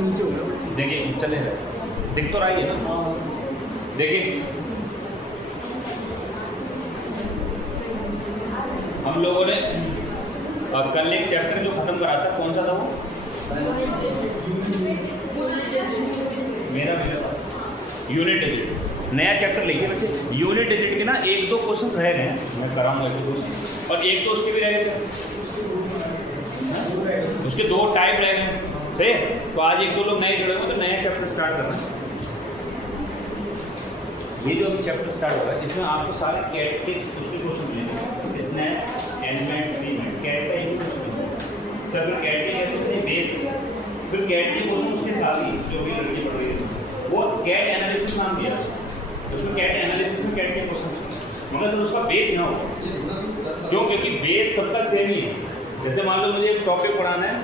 नीचे हो गया। देखिए चले दिख तो रहा ही है ना। देखिए हम लोगों ने कल एक चैप्टर जो खत्म करा था, कौन सा था वो? मेरा पास यूनिट डिजिट नया चैप्टर लिखिए बच्चे। यूनिट डिजिट के ना एक दो क्वेश्चन रह गए हैं, मैं कराऊंगा एक दो क्वेश्चन, और एक तो उसके भी रह गए थे, उसके दो टाइप रह गए थे। तो आज एक दो लोग नए जुड़े हुए तो नया चैप्टर स्टार्ट करना है। ये जो अभी चैप्टर स्टार्ट होगा इसमें आपको सारे कैट के उसके क्वेश्चन मिलेंगे, स्नैप एंडमेंट सीमेंट कैट का एक क्वेश्चन मिलेगा। तो फिर कैट के कैसे थे बेस, फिर कैट के क्वेश्चन उसके साथ ही जो भी लड़की पढ़ रही है वो कैट एनालिसिस नाम दिया उसमें कैट एनालिसिस में कैट के क्वेश्चन, मगर सर उसका बेस ना हो। क्यों? क्योंकि बेस सबका सेम ही है। जैसे मान लो मुझे एक टॉपिक पढ़ाना है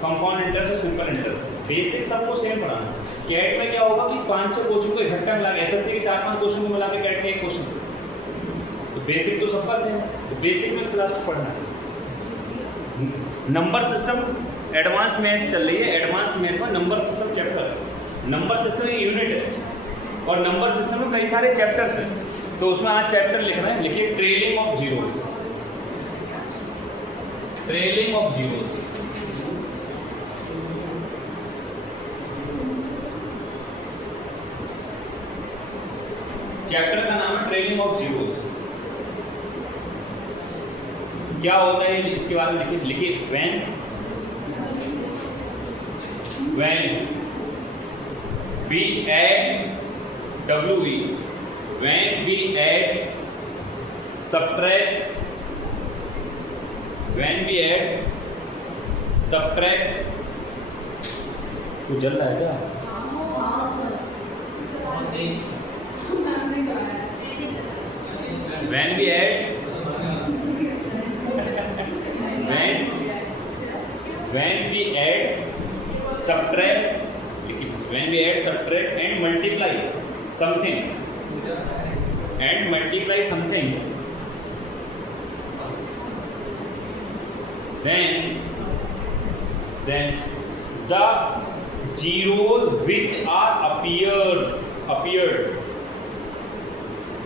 कंपाउंड इंटरेस्ट और सिंपल इंटरेस्ट, बेसिक सबको सेम पढ़ाना है। कैट में क्या होगा कि 5-6 क्वेश्चन को इकट्ठा मिला के एसएससी के 4-5 क्वेश्चन को मिला के कैट के एक क्वेश्चन से, तो बेसिक तो सबका सेम है। तो बेसिक में क्लास को पढ़ना है। नंबर सिस्टम एडवांस मैथ चल रही है, एडवांस मैथ में number system chapter. Number system एक यूनिट है और नंबर सिस्टम में कई सारे चैप्टर्स हैं। तो उसमें आज चैप्टर लिखना है, लिखिए trailing of zero. Trailing of zero chapter का नाम है ट्रेलिंग ऑफ जीरोस। क्या होता है इसके बारे में लिखिए। लिखिए when we add WE, when we add subtract, when we add subtract, कुछ जल रहा है क्या? When we add when we add subtract, when we add subtract and multiply something then the zeros which are appeared,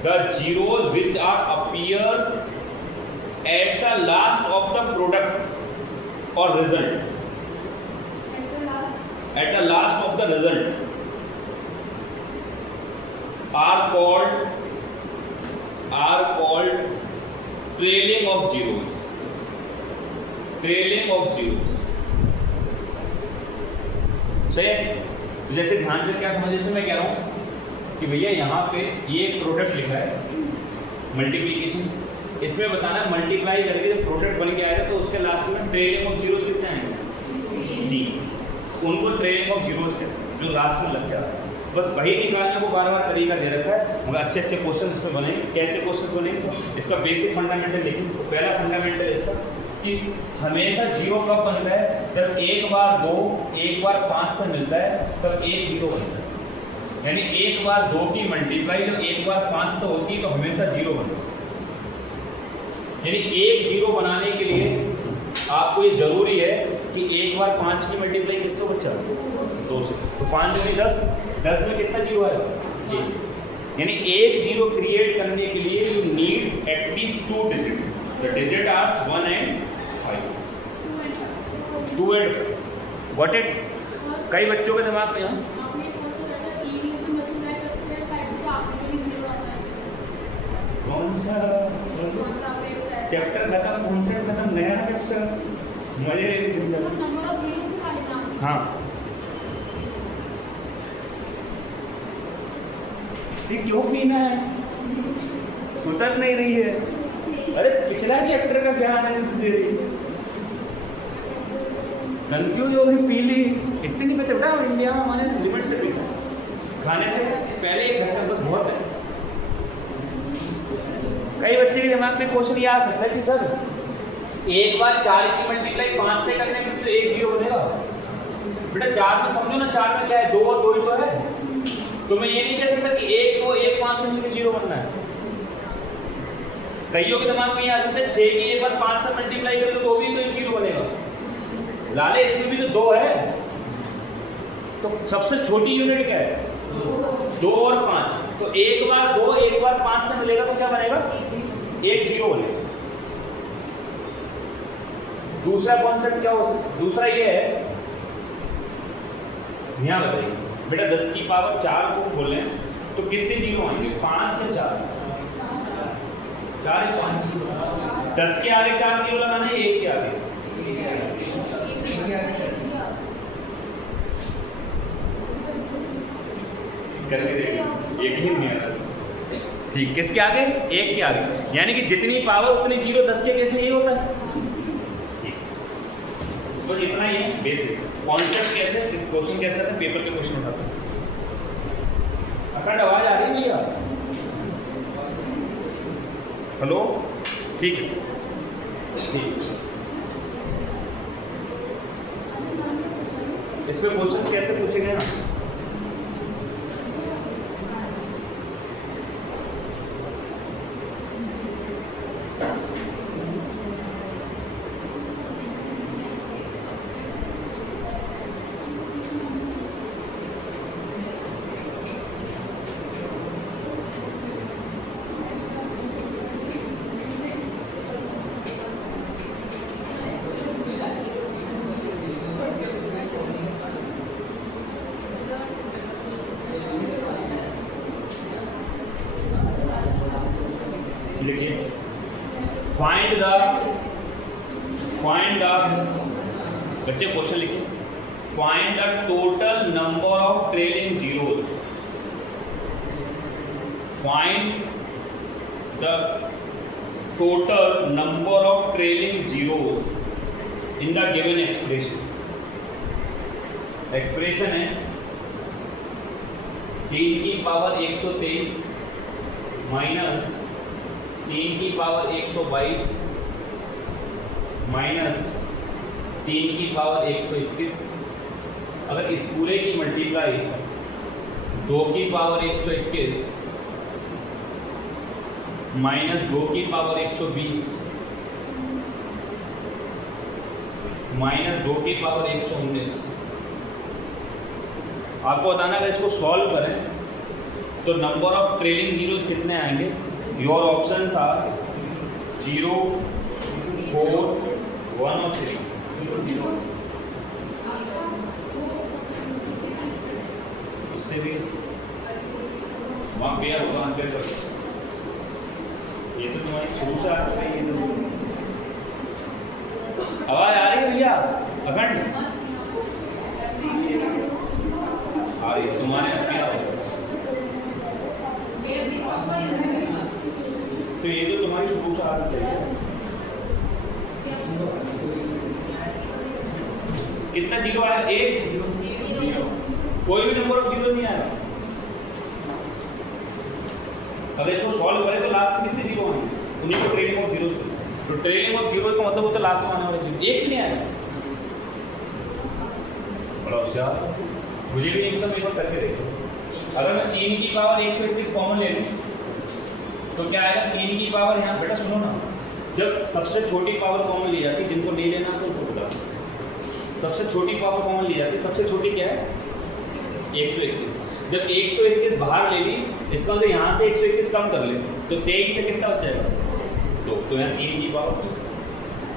the zeros which are appears at the last of the product or result, at the last of the result are called trailing of zeros. Trailing of zeros सही है। जैसे ध्यान से क्या समझे, जैसे मैं कह रहा हूँ कि भैया यहाँ पे ये एक प्रोडक्ट लिखा है मल्टीप्लिकेशन, इसमें बताना है मल्टीप्लाई करके जब प्रोडक्ट बन के आएगा तो उसके लास्ट में ट्रेलिंग ऑफ जीरोस कितने आएंगे जी, उनको ट्रेलिंग ऑफ जीरोस कहते हैं जो लास्ट में लग जाता है। बस वही निकालने को बार बार तरीका दे रखा है, मगर अच्छे अच्छे क्वेश्चन इसमें बनेंगे। कैसे क्वेश्चन बनेंगे? इसका बेसिक फंडामेंटल देखिए। तो पहला फंडामेंटल इसका कि हमेशा जीरो कब बनता है, जब एक बार 2 एक बार 5 से मिलता है तब एक जीरो बनता है। यानी एक बार 2 की मल्टीप्लाई जब एक बार 5 से होती है तो हमेशा जीरो बनता है। यानी एक जीरो बनाने के लिए आपको ये जरूरी है कि एक बार 5 की मल्टीप्लाई किससे बच्चा 2 से, तो 5 दूनी 10, 10 में कितना जीरो आएगा 1। यानी एक जीरो क्रिएट करने के लिए you need at least 2 digit. The digit are 1 and 5, 2 and 5. Got it? कई बच्चों के दिमाग में कौन सा चैप्टर खत्म, कौन सा खत्म, नया चैप्टर मजे हाँ क्यों पीना है, उतर नहीं रही है। अरे पिछला चैप्टर का क्या आनंद दे रही, कंफ्यूज हो गई, पी ली। इतनी नहीं पता बेटा, इंडिया में हमारे लिमिट से पीना, खाने से पहले 1 घंटा बस बहुत है। कई बच्चे के दिमाग में क्वेश्चन ये आ सकता है कि सर एक बार 4 की मल्टीप्लाई 5 से करने में तो 1 जीरो बनेगा। बेटा 4 में समझो ना, 4 में क्या है 2 और 2 ही तो है। तो मैं ये नहीं कह सकता कि 1 2 1 5 से मिलकर जीरो बनना है। कईयों के दिमाग में ये आ सकता है 6 की एक बार 5 से मल्टीप्लाई कर तो भी तो 1 जीरो बनेगा। लाले इसमें भी तो 2 है, तो सबसे छोटी यूनिट क्या है? 2 और 5। तो एक बार 2 एक बार 5 से मिलेगा तो क्या बनेगा? 1 0 बनेगा। दूसरा कॉन्सेप्ट क्या हो सकता है? दूसरा ये है, यहाँ बताइए बेटा 10 की पावर 4 को खोलें तो कितने जीरो आएंगे? 5 या 4? 4 या 5? 10 के आगे 4 जीरो लगाना है, 1 के आगे करके देखिए, एक ही नहीं आता। ठीक, किसके आगे? 1 के आगे, यानी कि जितनी पावर उतनी जीरो। 10 के केस में ये होता है। तो इतना ही है बेसिक कॉन्सेप्ट। कैसे क्वेश्चन कैसे आते हैं, पेपर के क्वेश्चन उठाते हैं। अखंड आवाज आ रही है भैया? हेलो, ठीक है, ठीक। इसमें क्वेश्चंस कैसे पूछे गए ना? लिखिए, फाइंड द बच्चे क्वेश्चन लिखिए, find the total number of trailing zeros. Find the total number of trailing zeros in the given expression. Expression है 3 की पावर 123 माइनस 3 की पावर 122 माइनस 3 की पावर 121। अगर इस पूरे की मल्टीप्लाई 2 की पावर 121 माइनस 2 की पावर 120 माइनस 2 की पावर 119, आपको बताना अगर इसको सॉल्व करें तो नंबर ऑफ ट्रेलिंग जीरोस कितने आएंगे? योर ऑप्शंस आर 0, 4, 1 और 3। इससे भी वहाँ पे होगा अंतर कर। ये तो तुम्हारी शुरू से आ रही है। आवाज आ रही है भैया? अखंड आ रही है तुम्हारे क्या हो? तो ये तो तुम्हारी शुरू से आनी चाहिए। कितना जीरो आया? 1। कोई भी नंबर ऑफ जीरो नहीं आया। अगर इसको सॉल्व करें तो लास्ट में कितने जीरो आएंगे? उन्हीं को ट्रेलिंग ऑफ जीरो। तो ट्रेलिंग ऑफ जीरो का मतलब वो तो लास्ट में आने वाले जीरो। 1 नहीं आया। बड़ा होशियार, मुझे भी एकदम एक बार करके देखो। अगर मैं 3 की पावर 121 कॉमन ले लूँ तो क्या आएगा? 3 की पावर, यहाँ बेटा सुनो ना, जब सबसे छोटी पावर कॉमन ली जाती है, जिनको नहीं लेना तो उनको बता, सबसे छोटी पावर कॉमन ली जाती है। सबसे छोटी क्या है? 121। जब 121 बाहर ले ली, इसका मतलब यहाँ से 121 कम कर ले तो 23 से कितना बच जाएगा? 2। तो यहाँ 3 की पावर,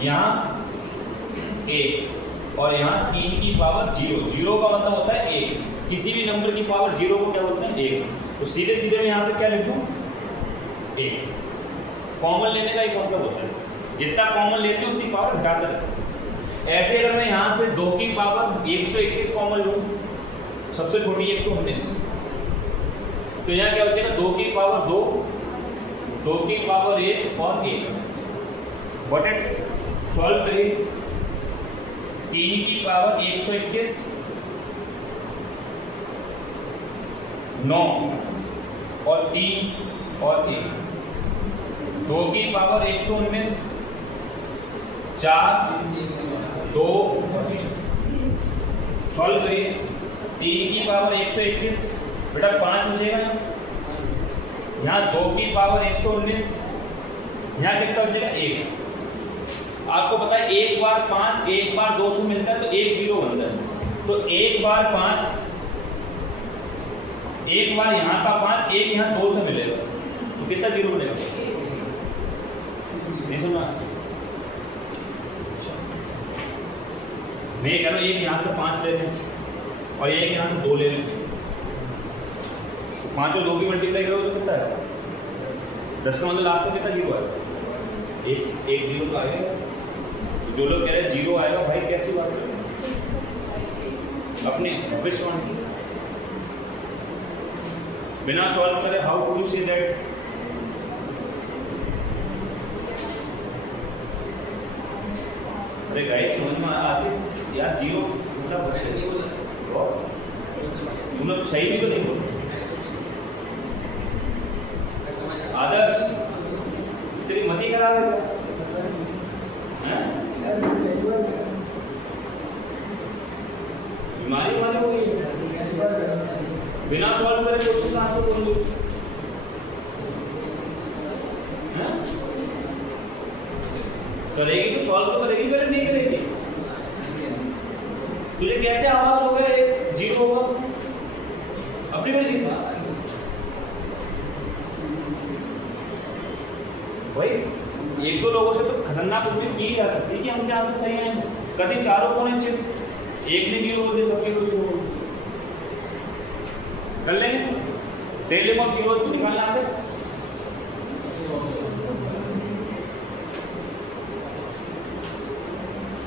यहाँ 1 और यहाँ 3 की पावर 0। 0 का मतलब होता है 1। किसी भी नंबर की पावर 0 को क्या बोलते हैं? 1। तो सीधे सीधे मैं यहाँ पे क्या लिख दूँ? 1। कॉमन लेने का एक मतलब होता है, जितना कॉमन लेते हो उतनी पावर घटाते रहते। ऐसे अगर मैं यहाँ से 2 की पावर 121 कॉमन लूँ, सबसे छोटी 119, तो यहाँ क्या बचेगा? 2 की पावर 2, 2 की पावर 1 और 1। What it? सॉल्व करिए। 3 की पावर 121 9 और 3 और 1। 2 की पावर 119 4 2। सॉल्व करिए। 3 की पावर 121 बेटा 5 बचेगा। यहाँ 2 की पावर 119, यहाँ कितना बचेगा? 1। आपको पता है एक बार 5 एक बार 200 मिलता है तो 1 0 बनता है। तो 1 बार 5 एक बार यहाँ का 5 एक यहाँ 2 से मिलेगा तो कितना जीरो बनेगा? नहीं सुना? मैं कह रहा हूँ एक यहाँ से 5 ले लें और एक यहाँ से 2 ले लें, 5 और 2 की मल्टीप्लाई करोगे तो कितना है? 10 का मतलब लास्ट में कितना जीरो आएगा? एक जीरो तो आएगा। तो जो लोग कह रहे हैं जीरो आएगा, भाई कैसी बात है? अपने विश्वास बिना सॉल्व करे how to you say that? अरे गाइस समझ में आशीष यार जीरो पूरा बनेगा तुम लोग सही भी तो नहीं बोल। आदर्श तेरी मती खराब है क्या? बीमारी वाली हो गई, बिना सॉल्व करे क्वेश्चन का आंसर बोल दो। करेगी तो सॉल्व तो करेगी, पहले नहीं करेगी। तुझे कैसे आवाज हो गया एक जीरो होगा अपनी मर्जी से? भाई एक दो लोगों से तो खतरनाक उम्मीद की जा सकती है कि हम आंसर सही है। कभी चारों कोने एक ने जीरो बोल दिया, सबके जीरो कर लेंगे। टेलम ऑफ जीरोस निकालना है।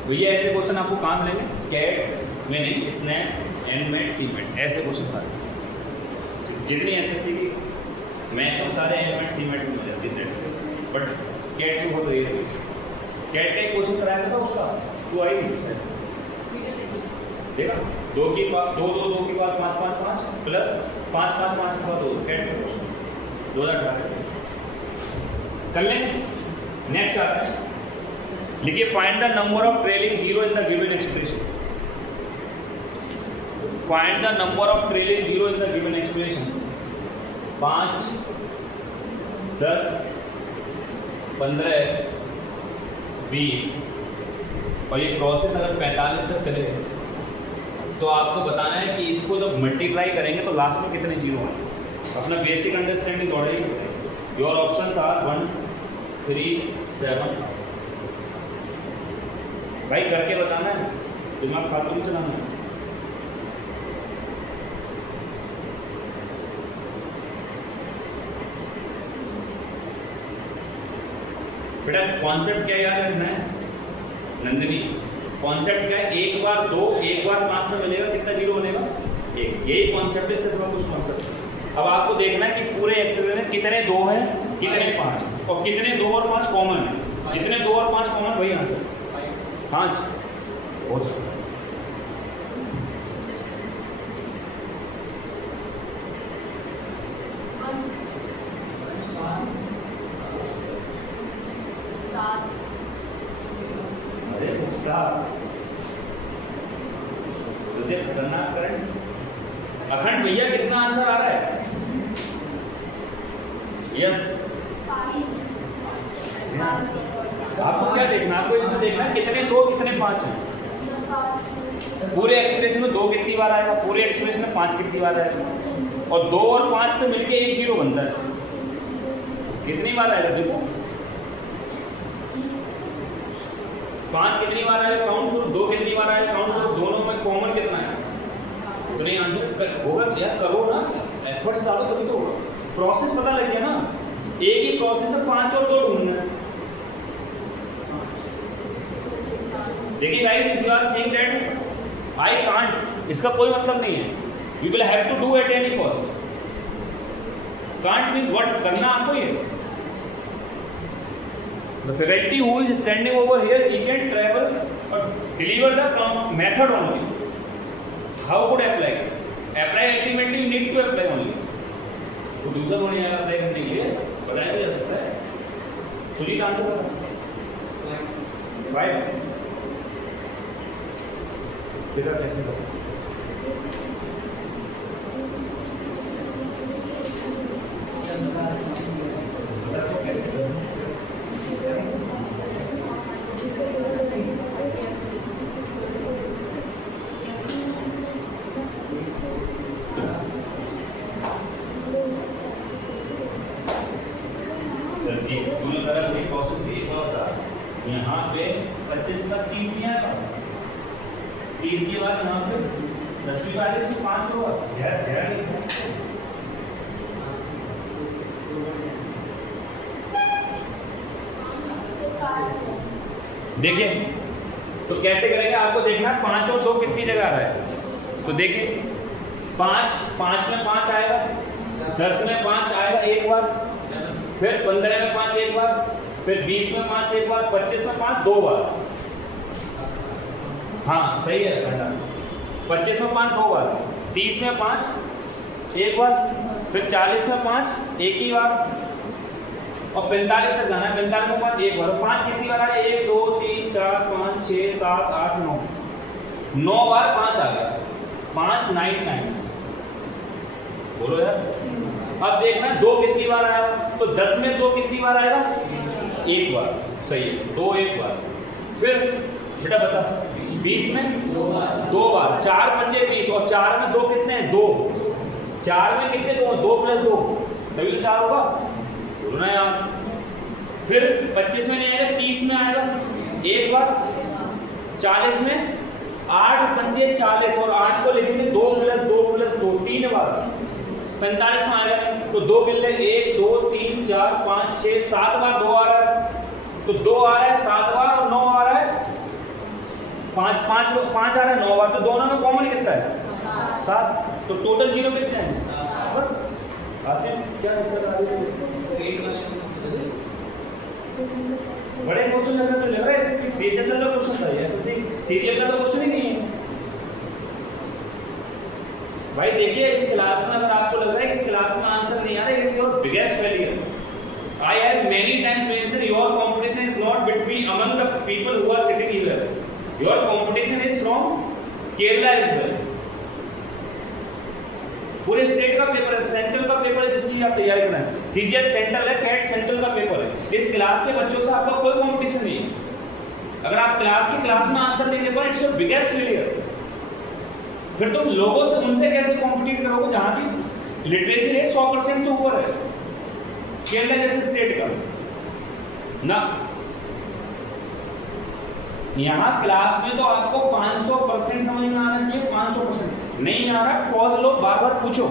भैया ऐसे क्वेश्चन आपको काम लेंगे कैट में नहीं, स्नैप, एनमेट, सीमेट, ऐसे क्वेश्चन सारे जितनी एसएससी की मैं तो सारे एनमेट सीमेट में मिल जाती सेट, बट कैट की बहुत रेयर है। कैट का एक क्वेश्चन कराया था उसका तो आई थी सर, देखा 2 की बात 2 2 2 की बात 5 5 5 प्लस 5 5 5 की बात 2 कैट का क्वेश्चन 2018 कर लेंगे। नेक्स्ट आता है, लिखिए find the number of trailing zero in the given expression. Find the number of trailing zero in the given expression. 5 10 15 20 और ये प्रोसेस अगर 45 तक चले तो आपको बताना है कि इसको जब मल्टीप्लाई करेंगे तो लास्ट में कितने जीरो आए। अपना बेसिक अंडरस्टैंडिंग थोड़ा ही बताएंगे। Your options are 1 3 7। भाई करके बताना है, दिमाग फालतू नहीं चलाना है। बेटा कॉन्सेप्ट क्या याद रखना है नंदिनी? कॉन्सेप्ट क्या है? एक बार 2 एक बार 5 से मिलेगा कितना जीरो बनेगा? 1। यही कॉन्सेप्ट है, इसके सिवा कुछ कॉन्सेप्ट। अब आपको देखना है कि इस पूरे एक्सरसाइज में कितने 2 हैं कितने 5 और कितने 2 और 5 कॉमन है। जितने 2 और 5 कॉमन वही आंसर 5 हो सकता है। अरे तुझे खतरनाक करंट अखंड भैया कितना आंसर आ रहा है? यस आपको क्या देखना? आपको इसमें देखना है कितने 2 कितने 5 हैं। पूरे एक्सप्रेशन में 2 कितनी बार आएगा, पूरे एक्सप्रेशन में 5 कितनी बार आएगा और 2 और 5 से मिलके 1 जीरो बनता है। कितनी बार आएगा देखो, 5 कितनी बार आएगा काउंट करो, 2 कितनी बार आएगा काउंट करो, दोनों में कॉमन कितना है उतने आंसर होगा। यार करो ना, एफर्ट्स डालो तभी तो होगा। प्रोसेस पता लग गया ना, एक ही प्रोसेस है 5 और 2 ढूंढना है। देखिए guys, if you are saying that I can't, इसका कोई मतलब नहीं है। You will have to do at any cost. Can't means what? करना आपको ही है। The faculty who is standing over here, he can travel or deliver the method only. How could apply? Apply ultimately you need to apply only. तो दूसरा तो नहीं आएगा apply करने के लिए, बताया तो जा सकता है। सुजीत आंसर बता। 5 देखा कैसे होगा? ये दोनों तरफ एक प्रोसेस एक और था, यहाँ पे 25 का 30 नहीं आएगा, 30 के बाद यहाँ पे 10 भी आएगा, तो 5 होगा। देखिए तो कैसे करेंगे आपको देखना है, 5 और 2 कितनी जगह आ रहा है। तो देखिए 5 में 5 आएगा, 10 में 5 आएगा एक बार, फिर 15 में 5 एक बार, फिर 20 में 5 एक बार, 25 में 5 2 बार। हाँ सही है, 25 में 5 2 बार, 30 में 5 एक बार, फिर 40 में 5 एक ही बार, और 45 तक जाना है, 45 में 5 एक बार। 5 कितनी बार आया, 1 2 3 4 5 6 7 8 9, 9 बार 5 आ गया, 5 9 टाइम्स। बोलो यार। अब देखना 2 कितनी बार आया, तो 10 में 2 कितनी बार आएगा, एक बार। सही है, 2 एक बार। फिर बेटा बता, 20 में 2 बार, 4 पंजे 20, और 4 में 2 कितने हैं, 2। 4 में कितने 2, 2 + 2 तभी तो 4 होगा, बोलो ना यार। फिर 25 में नहीं आएगा, 30 में आएगा एक बार, 40 में 8 पंजे 40, और 8 को लिखेंगे 2 + 2 + 2 3 बार। 45 में आएगा नहीं, तो 2 गिन ले, 1 2 3 4 5 6 7 बार 2 आ रहा है, तो 2 आ रहा है 7 बार, और 9 आ रहा है 5 आ रहा है 9 बार, तो दोनों में कॉमन कितना है 7, तो टोटल 0 कितने हैं बस। आशीष क्या दिक्कत आ रही है, बड़े क्वेश्चन लग रहा है, एसएससी सीएचएसएल का क्वेश्चन था, एसएससी सीजीएल का तो क्वेश्चन ही नहीं है भाई। देखिए इस क्लास में अगर आपको लग रहा है कि इस क्लास में आंसर नहीं आ रहा है, it's your biggest failure. I have many times mentioned your competition is not between among the people who are sitting here, your competition is from Kerala as well. पूरे स्टेट का पेपर है, central का paper है जिसकी आप तैयारी कर रहे हैं। सीजीएल सेंट्रल है, कैट सेंट्रल का पेपर है। इस क्लास के बच्चों से आपका कोई कंपटीशन नहीं है। अगर आप क्लास में आंसर नहीं दे पाए, इट्स योर बिगेस्ट फेलियर। फिर तुम लोगों से उनसे कैसे कॉम्पिटिट करोगे जहां की लिटरेसी रेट 100% से ऊपर है, केरला जैसे स्टेट का ना। यहाँ क्लास में तो आपको 500% समझ में आना चाहिए, 500% नहीं आ रहा, पॉज लो, बार बार पूछो।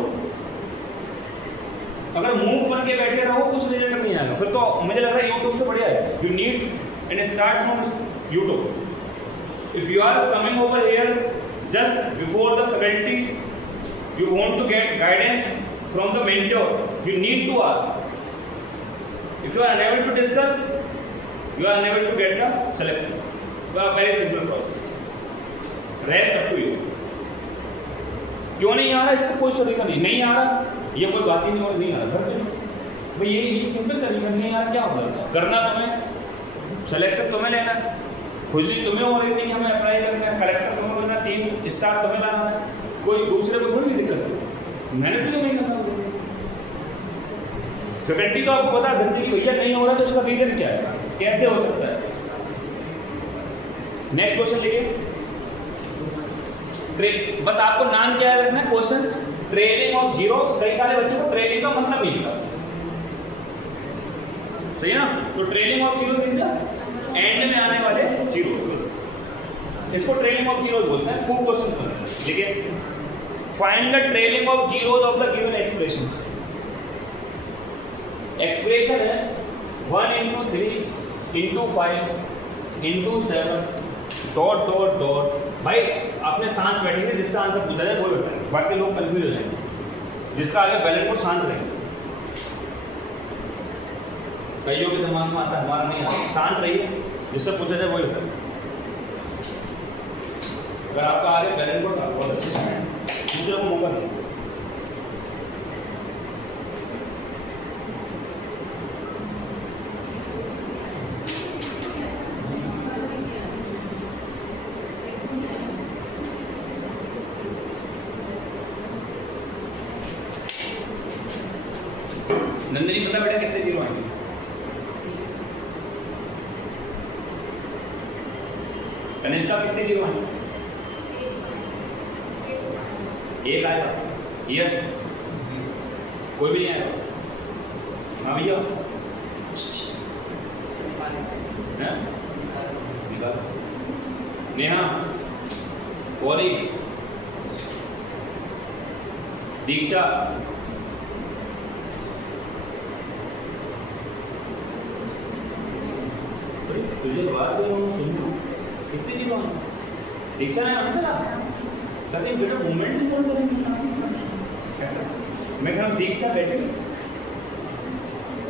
अगर मुंह बन के बैठे रहो कुछ रिजल्ट नहीं आएगा, फिर तो मुझे लग रहा है यूट्यूब से बढ़िया है। You need and start from YouTube. If you are coming over here just before the faculty, you want to get guidance from the mentor, you need to ask. If you are unable to discuss, you are unable to get the selection. So a very simple process, rest up to you. क्यों नहीं आ रहा, इसका कोई तरीका नहीं आ रहा, ये कोई बात ही नहीं आ रहा, भाई ये सिंपल तरीका नहीं आ रहा, क्या होगा करना तुम्हें, सिलेक्शन तुम्हें लेना, खुली तुम्हें हो रही थी कि हमें अप्लाई करना है, कलेक्टर तुम्हें करना, 3 स्टाफ तुम्हें लाना है, कोई दूसरे को थोड़ी दिक्कत है, मैंने भी नहीं करना। फैकल्टी तो आपको बता सकती है कि भैया नहीं हो रहा, तो उसका रीजन क्या है, कैसे हो सकता है। नेक्स्ट क्वेश्चन देखिए, बस आपको नाम क्या रखना है, क्वेश्चंस ट्रेलिंग ऑफ जीरो। कई सारे बच्चों को ट्रेलिंग का मतलब नहीं पता, सही है ना। तो trailing of zero mean and में आने वाले जीरो, इसको ट्रेलिंग ऑफ जीरो बोलते हैं। खूब क्वेश्चन देखिए, find the trailing of zeros of the given expression. Expression है 1 × 3 × 5 × 7 ... भाई आपने शांत बैठेंगे, जिसका आंसर पूछा जाए वो बताएंगे, बाकी लोग कंफ्यूज हो जाएंगे। जिसका आगे बैलेंस को शांत रहेंगे, कईयों के दिमाग में आता है, हमारा नहीं आता। शांत रहिए, जिससे पूछा जाए वही बताएं। अगर आपका आगे बैलेंस को बहुत अच्छे से दूसरे को मौका दें। नंदिनी पता बेटा कितने जीरो आएंगे? कनिष्ठा कितने जीरो आएंगे? 1 आएगा। यस, कोई भी नहीं आएगा। हाँ भैया, हैं? नेहा, गौरी, दीक्षा, तुझे बात दे रहा हूँ सुन लो, कितनी की बात? दीक्षा ने आना था कहते बेटा मूवमेंट नहीं कौन करेंगे? मैं कह रहा हूँ दीक्षा बैठे।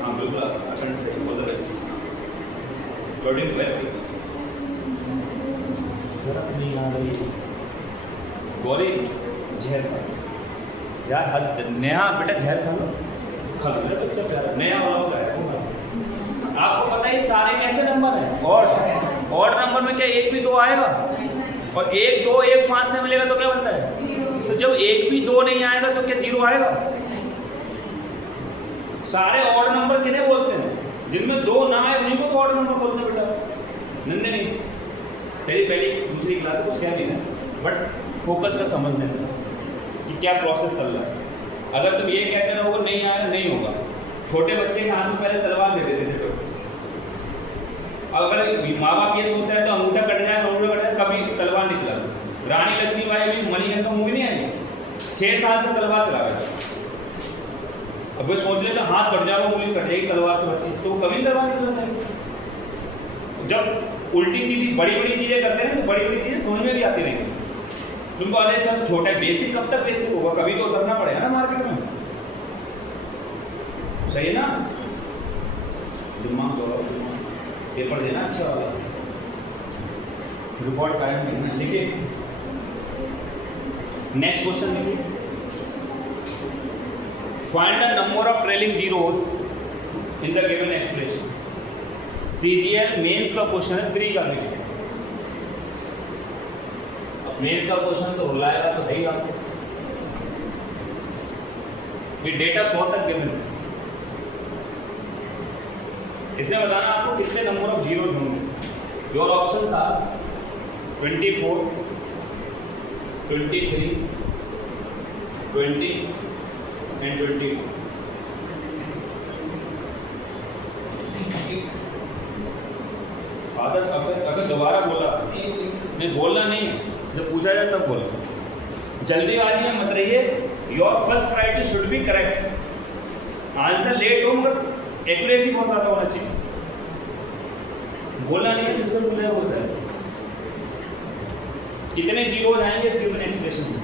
हाँ बिल्कुल अटेंड से all the best. Loading well नहीं आ रही। गौरी जहर खा यार, हद। नेहा बेटा जहर खा लो मेरा बच्चा प्यारा। नया वाला होगा है। आपको पता है ये सारे कैसे नंबर हैं? ऑड नंबर में क्या 1 भी 2 आएगा? और 1 2 1 5 से मिलेगा तो क्या बनता है? तो जब 1 भी 2 नहीं आएगा तो क्या 0 आएगा? सारे ऑड नंबर किन्हें बोलते हैं? जिनमें 2 ना आए उन्हीं को तो ऑड नंबर बोलते हैं बेटा। नंदिनी पहली दूसरी क्लास कुछ कह नहीं है, बट फोकस का समझने कि क्या प्रोसेस चल रहा है। अगर तुम ये कहते रहोगे नहीं आएगा, नहीं होगा। छोटे बच्चे के हाथ में पहले तलवार दे देते थे लोग। अगर माँ बाप ये सोचते हैं तो अंगूठा कट जाए, कभी तलवार नहीं चला। रानी लक्ष्मीबाई अभी मणिकर्णिका का मूवी नहीं आई, 6 साल से तलवार चला रहे। अब वे सोच ले तो हाथ कट जाएगा, उंगली कट जाएगी तलवार से बच्ची, तो कभी तलवार नहीं चला सकती। जब उल्टी सीधी बड़ी चीजें करते हैं तो बड़ी चीजें समझ में भी आती नहीं। तुमको अरे चल छोटा बेसिक कब तक बेसिक होगा? कभी तो उतरना पड़ेगा ना मार्केट में, सही है ना? दिमाग लगाओ, पेपर देना अच्छा वाला, रिकॉर्ड टाइम में लिखे। नेक्स्ट क्वेश्चन देखिए, find the number of trailing zeros in the given expression. CGL mains का क्वेश्चन है, प्री का नहीं। मेंस का क्वेश्चन तो रुलाएगा तो है ही आपको। ये डेटा 100 तक गिवन है, इसमें बताना आपको कितने नंबर ऑफ जीरोस होंगे। Your options are 24, 23, 20 and 22। अगर दोबारा बोला नहीं, बोलना नहीं, जब पूछा जाए तब बोलो। जल्दीबाजी में मत रहिए। Your first priority should be correct. Answer let हो मगर एक्यूरेसी बहुत ज़्यादा होना चाहिए। बोलना नहीं है, जिससे पूछा होता है कितने जीरो आएंगे इस गिवन एक्सप्रेशन में।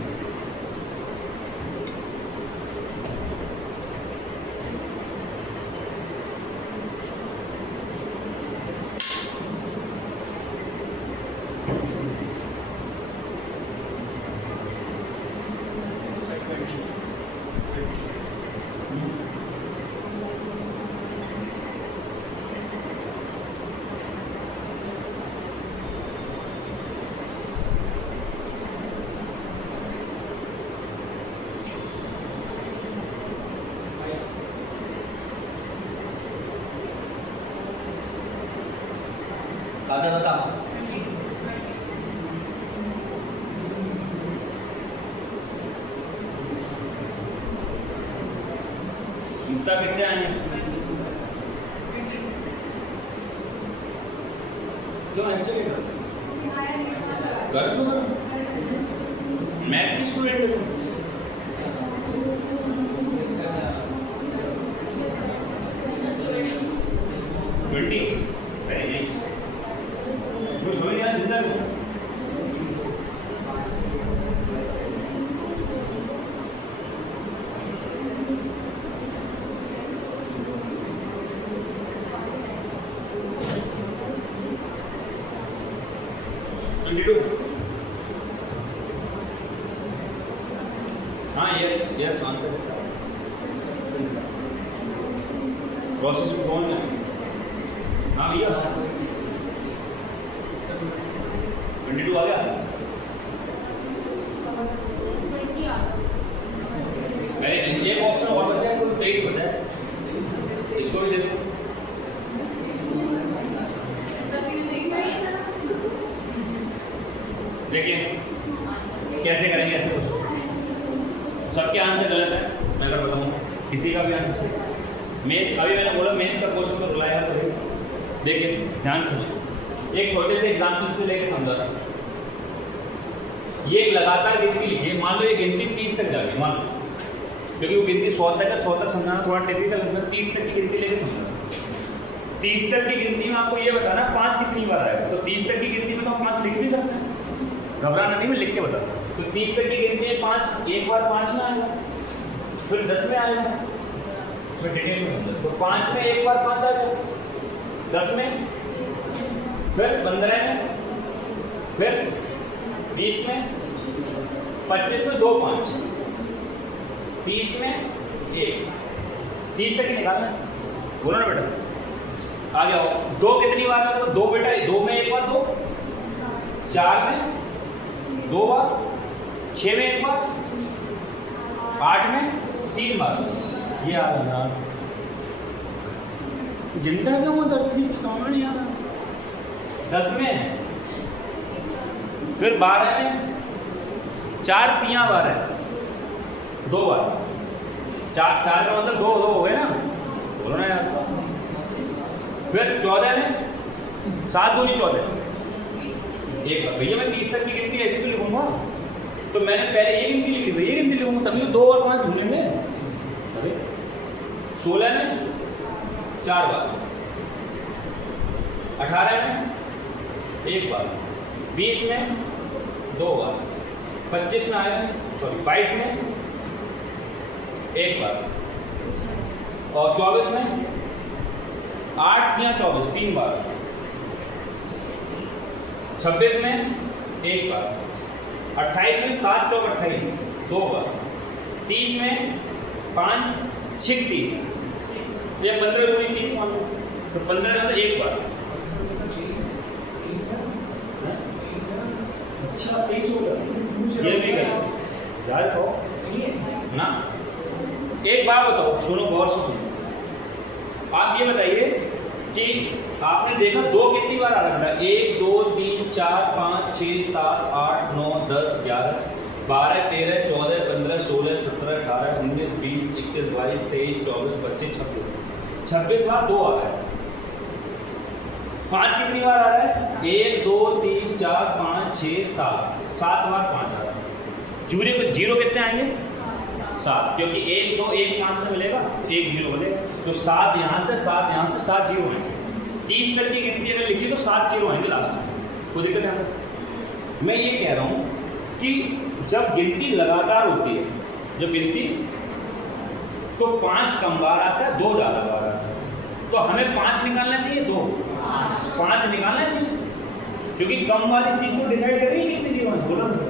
बताओ मुद्दा कितने आए? क्यों ऐसे भी कर दो, मैथ की स्टूडेंट है। 20 वेरी नाइस। कुछ हो यार जिंदा को हाँ यस आंसर प्रोसेस में कौन है? हाँ भैया 22 आ गया। अरे एक ऑप्शन और बचा है, कोई 23 बचा है, इसको भी दे दो। लेकिन कैसे करेंगे ऐसे कुछ? सबके आंसर गलत है। मैं अगर बताऊँ किसी का भी आंसर सही। मेंस का भी मैंने बोला, मेंस का क्वेश्चन तो बुलाया तो है। देखिए ध्यान से, एक छोटे से एग्जाम्पल से लेकर समझा रहा हूँ। ये एक लगातार गिनती लिखिए, मान लो ये गिनती 30 तक जा रही है, मान लो, क्योंकि वो गिनती 100 तक है, 100 तक समझाना थोड़ा टिपिकल है, 30 तक की गिनती लेके समझाना। 30 तक की गिनती में आपको ये बताना 5 कितनी बार आएगा, तो 30 तक की गिनती में तो हम 5 लिख भी सकते हैं, घबराना नहीं, मैं लिख के बताता हूँ। तो 30 तक की गिनती में 5 एक बार 5 में आएगा, फिर 10 में आएगा, फिर डिटेल में समझा। तो 5 में एक बार 5 आ जाएगा, 10 में, फिर 15 में, फिर 20 में, 25 में 2 5, 30 में 1, 30 तक ही निकालना है, बोलो ना बेटा, आ जाओ। 2 कितनी बार है, तो 2 बेटा, 2 में एक बार 2, 4 में 2 बार, 6 में एक बार, 8 में 3 बार, ये आ रहा है जिंदा क्यों समझ नहीं आ रहा। 10 में, फिर 12 में 4 3 बार है, 2 बार, 4 का मतलब 2 हो गए ना, बोलो ना यार। फिर 14 में 7 दूनी 14, एक बार। भैया मैं 30 तक की गिनती ऐसे भी लिखूंगा, तो मैंने पहले ये गिनती लिखी, भैया ये गिनती लिखूंगा, तभी 2 और 5 ढूंढेंगे। अरे 16 में 4 बार, 18 में 1 बार, 20 में 2 बार, 25 में आएगा, सॉरी 22 में 1 बार, और 24 में 8 या 24 3 बार, 26 में 1 बार, 28 में 7 चौक 28 2 बार, 30 में 5 6 30, या 15 दूनी 30 मान लो, तो 15 का 1 बार। अच्छा 30 हो गया, ये भी कर यार को ना। एक बात बताओ, सुनो गौर से सुनो, आप ये बताइए कि आपने देखा 2 कितनी बार आ रहा है, 1 2 3 4 5 6 7 8 9 10 11 12 13 14 15 16 17 18 19 20 21 22 23 24 25 26 26 बार 2 आ रहा है। 5 कितनी बार आ रहा है, 1 2 3 4 5 6 7 बार 5 आ रहा है। जीरो कितने आएंगे, 7, क्योंकि 1 2 1 5 से मिलेगा, 1 0 मिलेगा, तो 7 यहाँ से 7 यहाँ से 7 जीरो आएंगे। 30 तक की गिनती अगर लिखी तो 7 जीरो आएंगे लास्ट में, कोई दिक्कत है। मैं ये कह रहा हूँ कि जब गिनती लगातार होती है, जब गिनती तो 5 कम बार आता है, 2 ज़्यादा बार आता है, तो हमें 5 निकालना चाहिए, 2 5 निकालना चाहिए, क्योंकि कम वाली चीज़ को डिसाइड करेगी कितनी जीरो है, बोलो ना।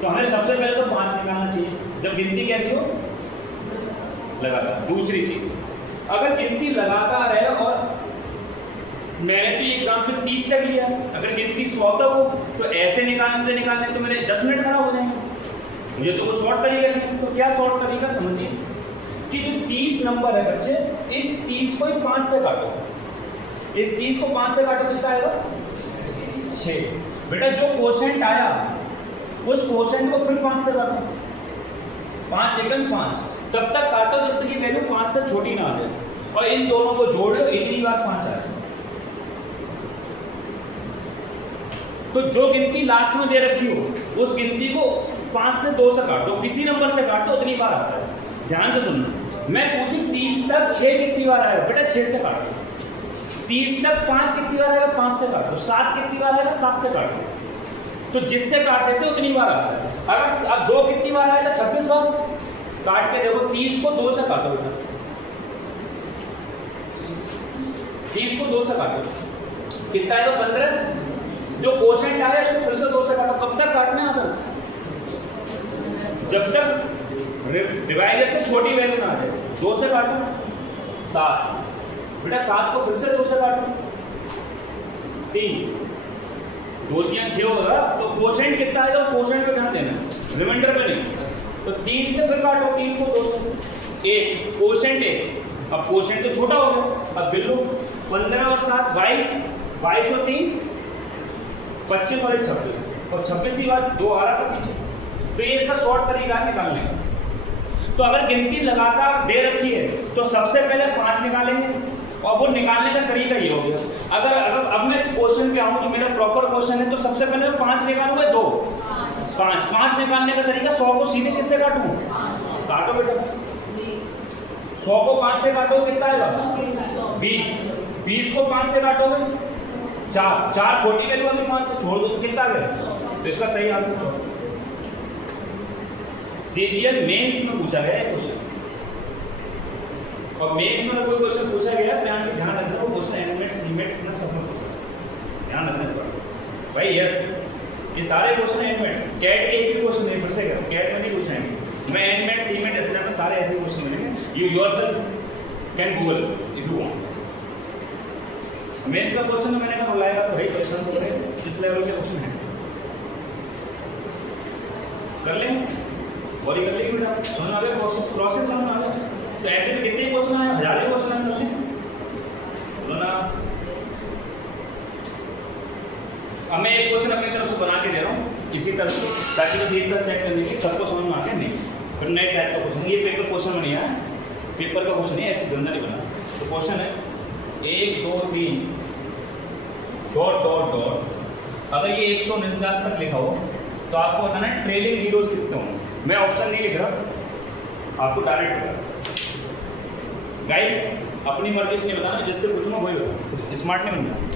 तो हमें सबसे पहले तो 5 निकालना चाहिए जब गिनती कैसी हो, लगातार। दूसरी चीज, अगर गिनती लगातार है, और मैंने तो ये एग्जाम्पल 30 तक लिया, अगर गिनती 100 तक हो तो ऐसे निकालने तो मेरे 10 मिनट खराब हो जाएंगे। मुझे तो वो शॉर्ट तरीका चाहिए, तो क्या शॉर्ट तरीका समझिए कि जो 30 नंबर है बच्चे, इस 30 को ही 5 से काटो, इस 30 को 5 से काटो, कितना आएगा 6। बेटा जो क्वोशेंट आया उस क्वोशेंट को फिर 5 से काटो, 5 चिकन 5, तब तक काटो जब तक की वैल्यू 5 से छोटी ना आ जाए, और इन दोनों को जोड़ लो, इतनी बार 5 आए। तो जो गिनती लास्ट में दे रखी हो उस गिनती को 5 से 2 से काटो, किसी नंबर से काटो, उतनी बार आता है। ध्यान से सुनना, मैं पूछूं 30 तक 6 कितनी बार आएगा, बेटा 6 से काटो। 30 तक 5 कितनी बार आएगा, 5 से काटो। 7 कितनी बार आएगा, 7 से काटो। तो जिससे काट देते उतनी बार आता है। अगर अब 2 कितनी बार आएगा, 26 बार। काट के देखो, 30 को 2 से काटो बेटा, 30 को 2 से काटो, कितना आएगा 15। जो क्वोशेंट आया उसको फिर से 2 से काटो। कब तक काटना है आदर्श, जब तक डिवाइडर से छोटी वैल्यू ना आ जाए। 2 से काटो 7, बेटा 7 को फिर से 2 से काटो 3, 2 3 6 होगा। तो क्वोशेंट कितना आएगा, क्वोशेंट पे ध्यान देना, रिमाइंडर पे नहीं। तो 3 से फिर काटो, 3 को 2 से 1, क्वोशेंट 1। अब क्वोशेंट तो छोटा हो गया, अब गिन लो 15 और 7 22, 22 और 3 25 और 1 26, और 26 ही बात 2 आ रहा था पीछे। तो ये इसका शॉर्ट तरीका है निकालने का। तो अगर गिनती लगातार दे रखी है तो सबसे पहले 5 निकालेंगे, और वो निकालने का तरीका ये हो गया। अगर अगर अब मैं इस क्वेश्चन पे आऊँ जो मेरा प्रॉपर क्वेश्चन है, तो सबसे पहले मैं 5 निकालूंगा, 2 5 निकालने का तरीका 100 को सीधे किससे काटूं? काटो बेटा, 100 को 5 से काटो कितना आएगा? 20 20 को 5 से काटोगे 4 छोटी वैल्यू अगर 5 से छोड़ दो तो कितना आ गया? तो इसका सही आंसर सीजीएल मेंस में पूछा गया है क्वेश्चन, और मेंस में कोई क्वेश्चन पूछा गया है, ध्यान से ध्यान रखना, वो क्वेश्चन एंडमेट सीमेट इसमें सब में पूछा, ध्यान रखना इस बात भाई। यस, ये सारे क्वेश्चन एंडमेट, कैट के एक भी क्वेश्चन नहीं, फिर से करो, कैट में नहीं पूछना, मैं एंडमेट सीमेट इसमें में सारे ऐसे क्वेश्चन मिलेंगे। You yourself can Google if you want. Mains का क्वेश्चन मैंने कहा बुलाएगा तो भाई क्वेश्चन तो बड़े इस लेवल के क्वेश्चन हैं, कर लेंगे और ये कर लेंगे बेटा, समझ आ गया प्रोसेस समझ आ गया। तो ऐसे में कितने क्वेश्चन आए? हजारों क्वेश्चन आए, कर लेंगे बोलो ना। अब मैं एक क्वेश्चन अपनी तरफ से बना के दे रहा हूँ इसी तरह से, ताकि बस एक तरह चेक करने के लिए सबको समझ में आ के नहीं, फिर नए टाइप का क्वेश्चन, ये पेपर क्वेश्चन में नहीं आया, पेपर का क्वेश्चन नहीं ऐसे जनरली बना। तो क्वेश्चन है 1 2 3 डॉट डॉट डॉट, अगर ये 149 तक लिखा हो तो आपको बताना है ट्रेलिंग जीरोज कितने होंगे। मैं ऑप्शन नहीं लिख रहा, आपको डायरेक्ट बताना। गाइस अपनी मर्जी से नहीं बताना, जिससे पूछूंगा वही बताओ, स्मार्ट नहीं बनना।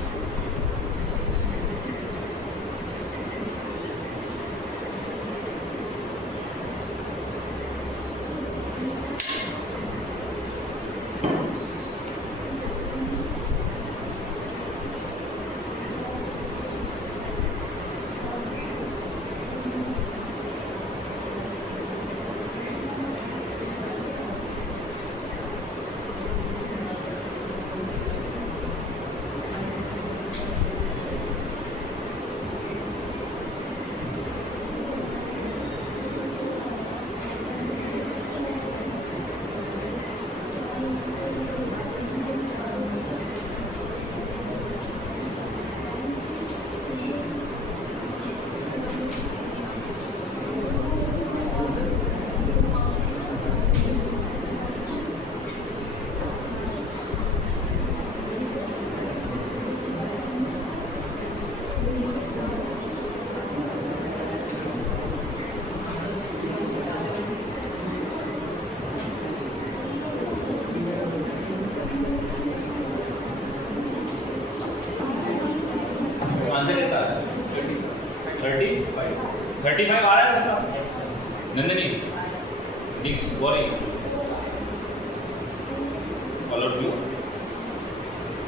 आंसर कितना है? 35 आ रहा है सबका? नंदनी दिख बोरी कलर ब्लू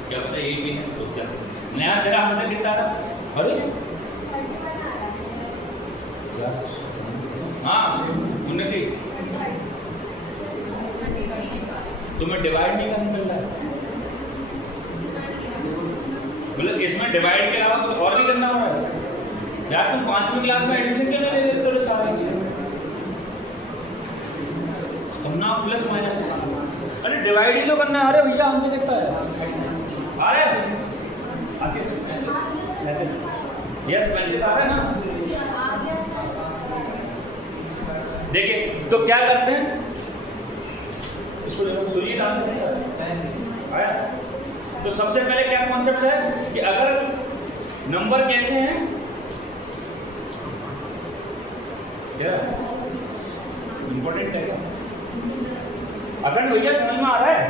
क्या पता यही भी है तो क्या नया तेरा आंसर कितना आ रहा? अरे हाँ उन्नति तुम्हें डिवाइड नहीं करना मिल रहा है, मतलब इसमें डिवाइड के अलावा कुछ और भी करना हो रहा है यार। तुम 5वीं क्लास में एडमिशन क्यों नहीं लेते हो सारी चीजें? तुम ना प्लस माइनस, अरे डिवाइड ही तो करना है। अरे भैया आंसर कितना है? आ रहा है आशीष? 35 यस 35 आ रहा है ना? देखिए तो क्या करते हैं इसको, देखो सुनिए आंसर नहीं आया। तो सबसे पहले क्या कॉन्सेप्ट है कि अगर नंबर कैसे हैं, क्या इंपॉर्टेंट है क्या? अगर भैया समझ में आ रहा है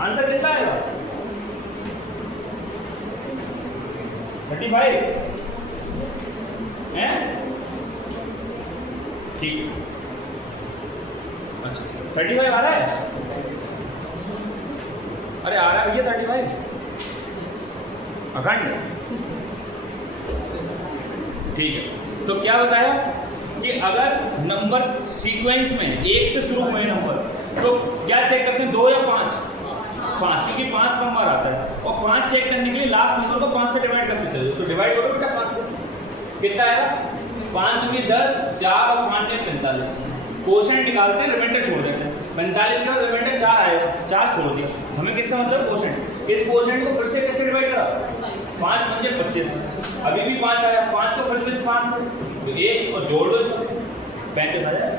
आंसर कितना आएगा? 35 है, ठीक। अच्छा 35 आ रहा है? अरे आ रहा है भैया 35 अखंड, ठीक है। तो क्या बताया कि अगर नंबर सीक्वेंस में 1 से शुरू हुए नंबर, तो क्या चेक करते हैं 2 या 5? 5, क्योंकि 5 का नंबर आता है, और 5 चेक करने के लिए लास्ट नंबर को 5 से डिवाइड करते चलो। तो डिवाइड करो बेटा 5 से, कितना आएगा? 5 दूनी 10, 4 और 5 में 45। क्वोशेंट निकालते हैं, रिमाइंडर छोड़ देते हैं। 45 का रिमाइंडर 4 आएगा, 4 छोड़ दिया, हमें किससे मतलब? क्वोशेंट। इस क्वोशेंट को फिर से कैसे डिवाइड करा? 5 पंजे 25, अभी भी 5 आया, 5 को फिर से 5 से तो 1 और जोड़ दो, 35 आ जाए।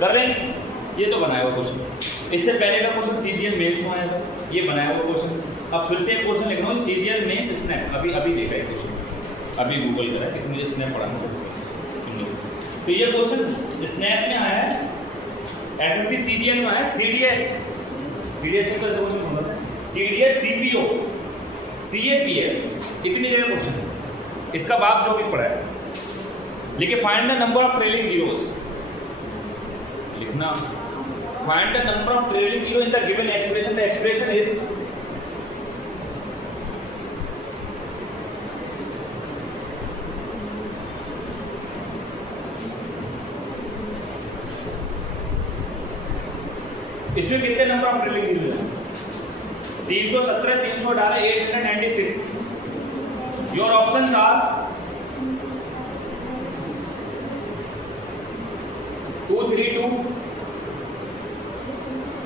कर लेंगे, ये तो बनाया हुआ क्वेश्चन। इससे पहले का क्वेश्चन सीजीएल मेंस में आएगा। ये बनाया हुआ क्वेश्चन। अब फिर से एक क्वेश्चन लिख रहा हूँ, सीरियल में स्नैप, अभी देखा है क्वेश्चन, अभी गूगल करा है, मुझे स्नैप पढ़ाना बस। तो ये क्वेश्चन स्नैप में आया है, एसएससी सीजीएल में आया, सीडीएस में तो ऐसा क्वेश्चन होगा, सीडीएस सीपीओ सीएपीएल इतनी जगह क्वेश्चन है। इसका बाप जो भी पढ़ा है, लिखे find the number of trailing zeros, लिखना find the number of trailing zero in the given expression, the expression is इसमें कितने नंबर ऑफ ट्रेलिंग जीरो है? 317, 318, 896। Your options are 232,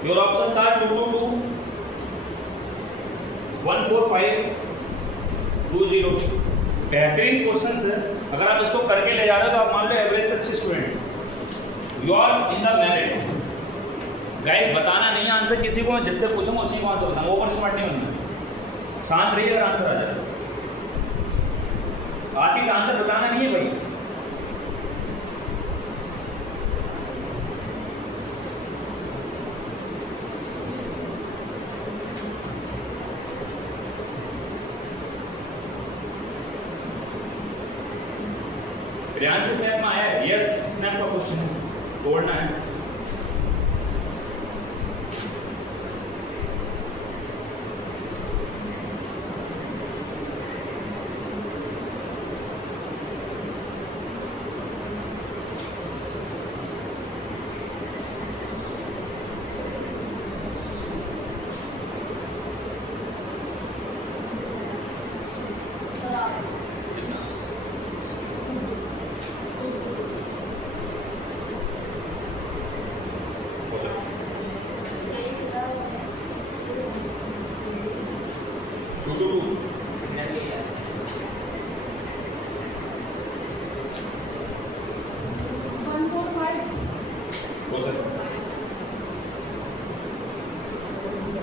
your options are 222, 145, 20। बेहतरीन क्वेश्चन है, अगर आप इसको करके ले जा रहे हो तो आप मान लो average success student. You are in the merit. Guys बताना नहीं आंसर किसी को, जिससे पूछूंगा उसी को आंसर बताना, ओवर स्मार्ट नहीं बनना, शांत रहिए अगर आंसर आ जाए। आशीष आंसर बताना नहीं है भाई। रियांश स्नैप में आया है, यस स्नैप का क्वेश्चन है, तोड़ना है।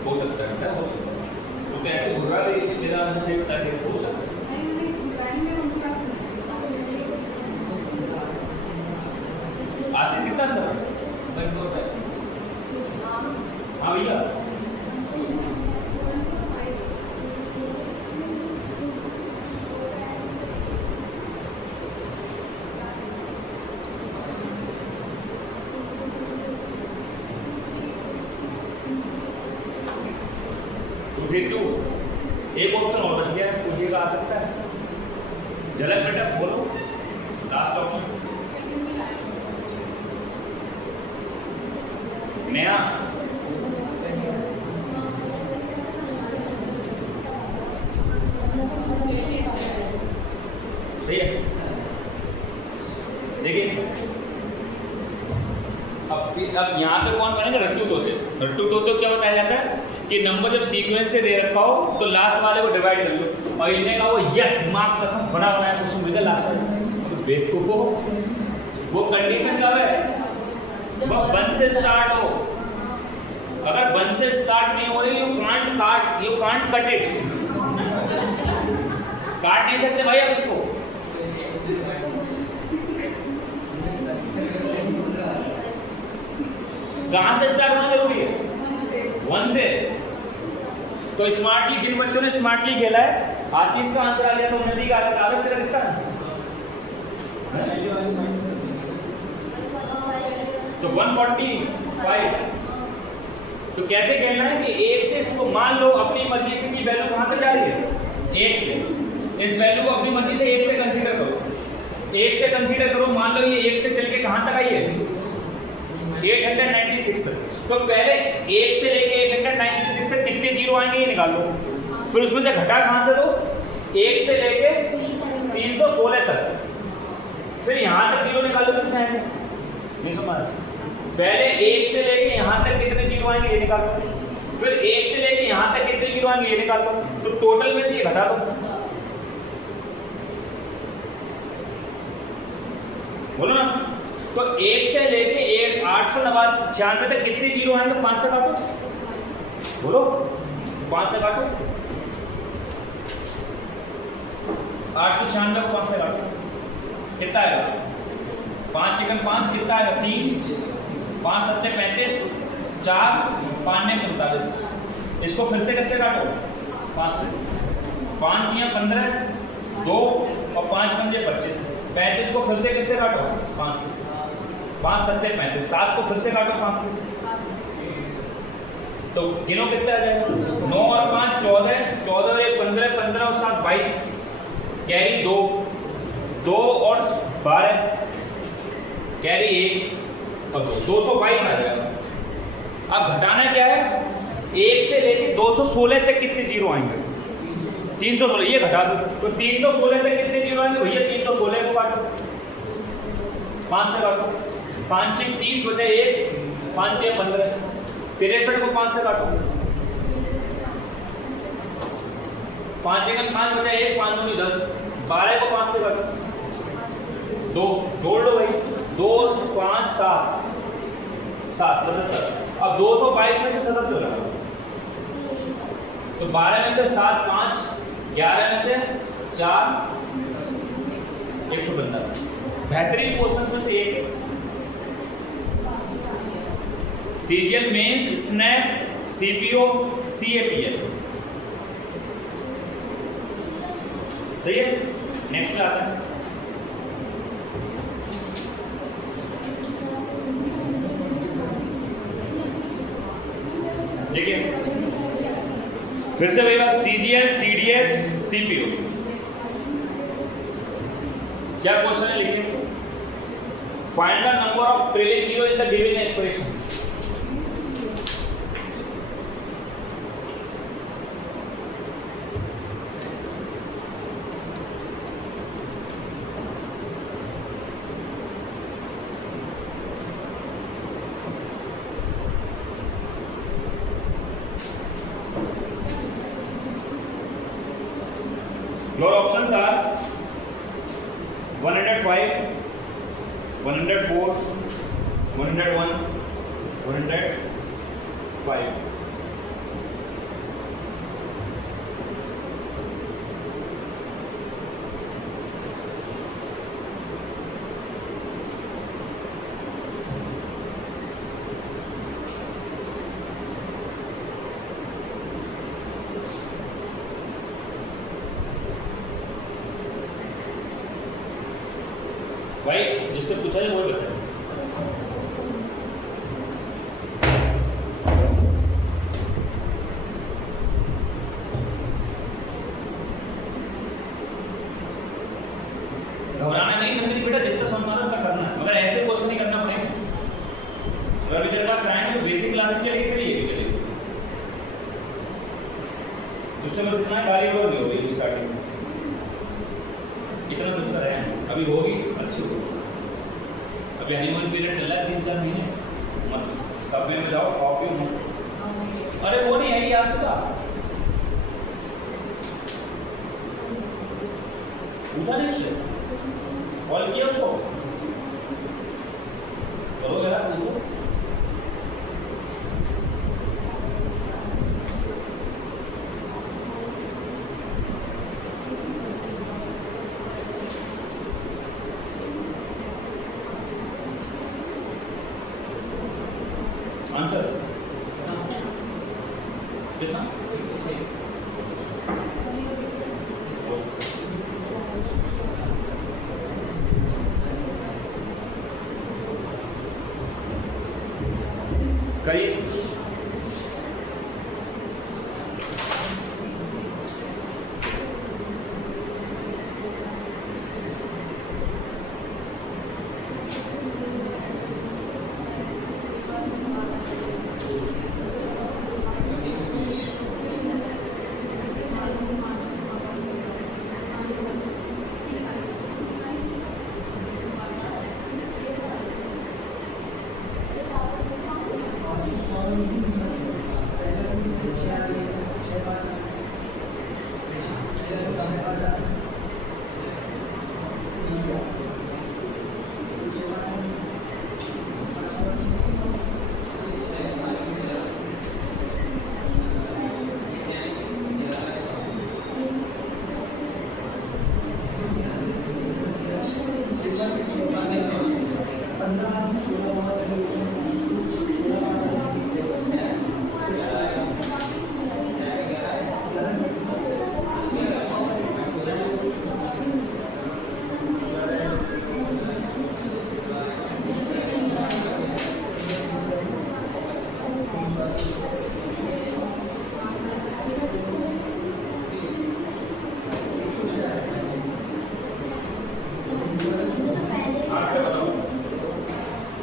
हो सकता है, तो कैसे घुरा दे इसे मेरा आंसर सेव करके हो सकता है। आशीष कितना था? हाँ भैया एक ऑप्शन और बच गया, पूछिएगा आ सकता है। झलक बेटा बोलो, लास्ट ऑप्शन नया। ठीक है, देखिए अब यहाँ पे कौन बनेगा? रट्टू तोते। रट्टू तोते क्या बताया जाता है कि नंबर जब सीक्वेंस से दे रखा हो तो लास्ट वाले को डिवाइड कर लो, और इन्हें कहा वो यस मार्क कसम बना बनाया क्वेश्चन मिलेगा लास्ट वाले। तो बेवकूफो, वो कंडीशन कब है? जब 1 से स्टार्ट हो। अगर 1 से स्टार्ट नहीं हो रही, यू कांट कट इट। काट नहीं सकते भाई आप इसको। कहां से स्टार्ट होना जरूरी है? 1 से। तो स्मार्टली जिन बच्चों ने स्मार्टली खेला है, आशीष का आंसर आ गया तो नदी का कागज तेरा कितना है? तो 145। तो कैसे खेलना है कि 1 से इसको मान लो अपनी मर्जी से की वैल्यू कहां तक जा रही है? 1 से। इस वैल्यू को अपनी मर्जी से 1 से कंसीडर करो, 1 से कंसीडर करो। मान लो ये 1 से चल के कहां तक आई है? 896 तक। तो पहले 1 से लेके 896 तक कितने जीरो आएंगे ये निकाल लो, फिर उसमें से घटा कहां से दो? 1 से लेके 316 तक, फिर यहां तक जीरो निकाल लो कितने आएंगे? नहीं समझ? पहले 1 से लेके यहां तक कितने जीरो आएंगे ये निकाल लो, फिर 1 से लेके यहां तक कितने जीरो आएंगे ये निकाल लो, तो टोटल में से ये घटा दो। बोलो ना। तो 1 से लेके 896 तक कितने जीरो आएंगे? 5 से काटो, बोलो। 5 से काटो, 896 को 5 से काटो, कितना आएगा? 5 चिकन 5 कितना आएगा? 3, 5 सत्ते 35, 4 5 ने 45। इसको फिर से कैसे काटो? 5 से, 5 दिया 15, 2 और 5 पंजे 25। 35 को फिर से किससे काटो? 5 से, 5 सत्ते 35, 7 को फिर से काटो 5 से, तो गिनो कितना आ जाएगा? 9 और 5 14, 14 और 1 15, 15 और 7 22, कैरी 2, 2 और 12, कैरी 1 और 2, 222 आ जाएगा। अब घटाना क्या है? 1 से लेके 216 तक कितने जीरो आएंगे? 316, ये घटा दो, तो 316 तक कितने जीरो आएंगे भैया? 316 को काटो, 5 से काटो, 5 30 बचे 1, 5 दिया 15, 63 को 5 से काटो, 5 1 5 बचा 1, 5 2 10, 12 को 5 से काटो, 2 जोड़ लो भाई, 2 5 7 7 77। अब 222 में से 77 लगा, तो 12 में से 7 5, 11 में से 4 145। बेहतरीन क्वेश्चंस में से एक है। सीजीएल मेंस स्नैप सीपीओ सीएपीएल, सही है। नेक्स्ट पे आता है, देखिए फिर से वही बात, सीजीएल सीडीएस सीपीओ। क्या क्वेश्चन है? लिखिए, find the number of trailing zero in the given expression. Your options are 105, 104, 101, 105. भाई जिससे पूछा है वो बताए। घबराना नहीं नंदिनी बेटा, जितना समझना उतना करना है, मगर ऐसे क्वेश्चन नहीं करना पड़ेगा। अगर अभी तेरे पास कराएंगे तो बेसिक क्लास में चलेगी, तेरी ये भी चलेगी। उससे बस इतना गाली और नहीं होगी स्टार्टिंग में, इतना तो कर रहे हैं, अभी होगी अच्छी होगी। अभी हनीमून पीरियड चल रहा है 3-4 महीने, मस्त सब में जाओ, खाओ पियो मस्त। अरे वो नहीं है ये आज का पूछा नहीं उससे, कॉल किया उसको, करो यार पूछो। आंसर कितना? करिए।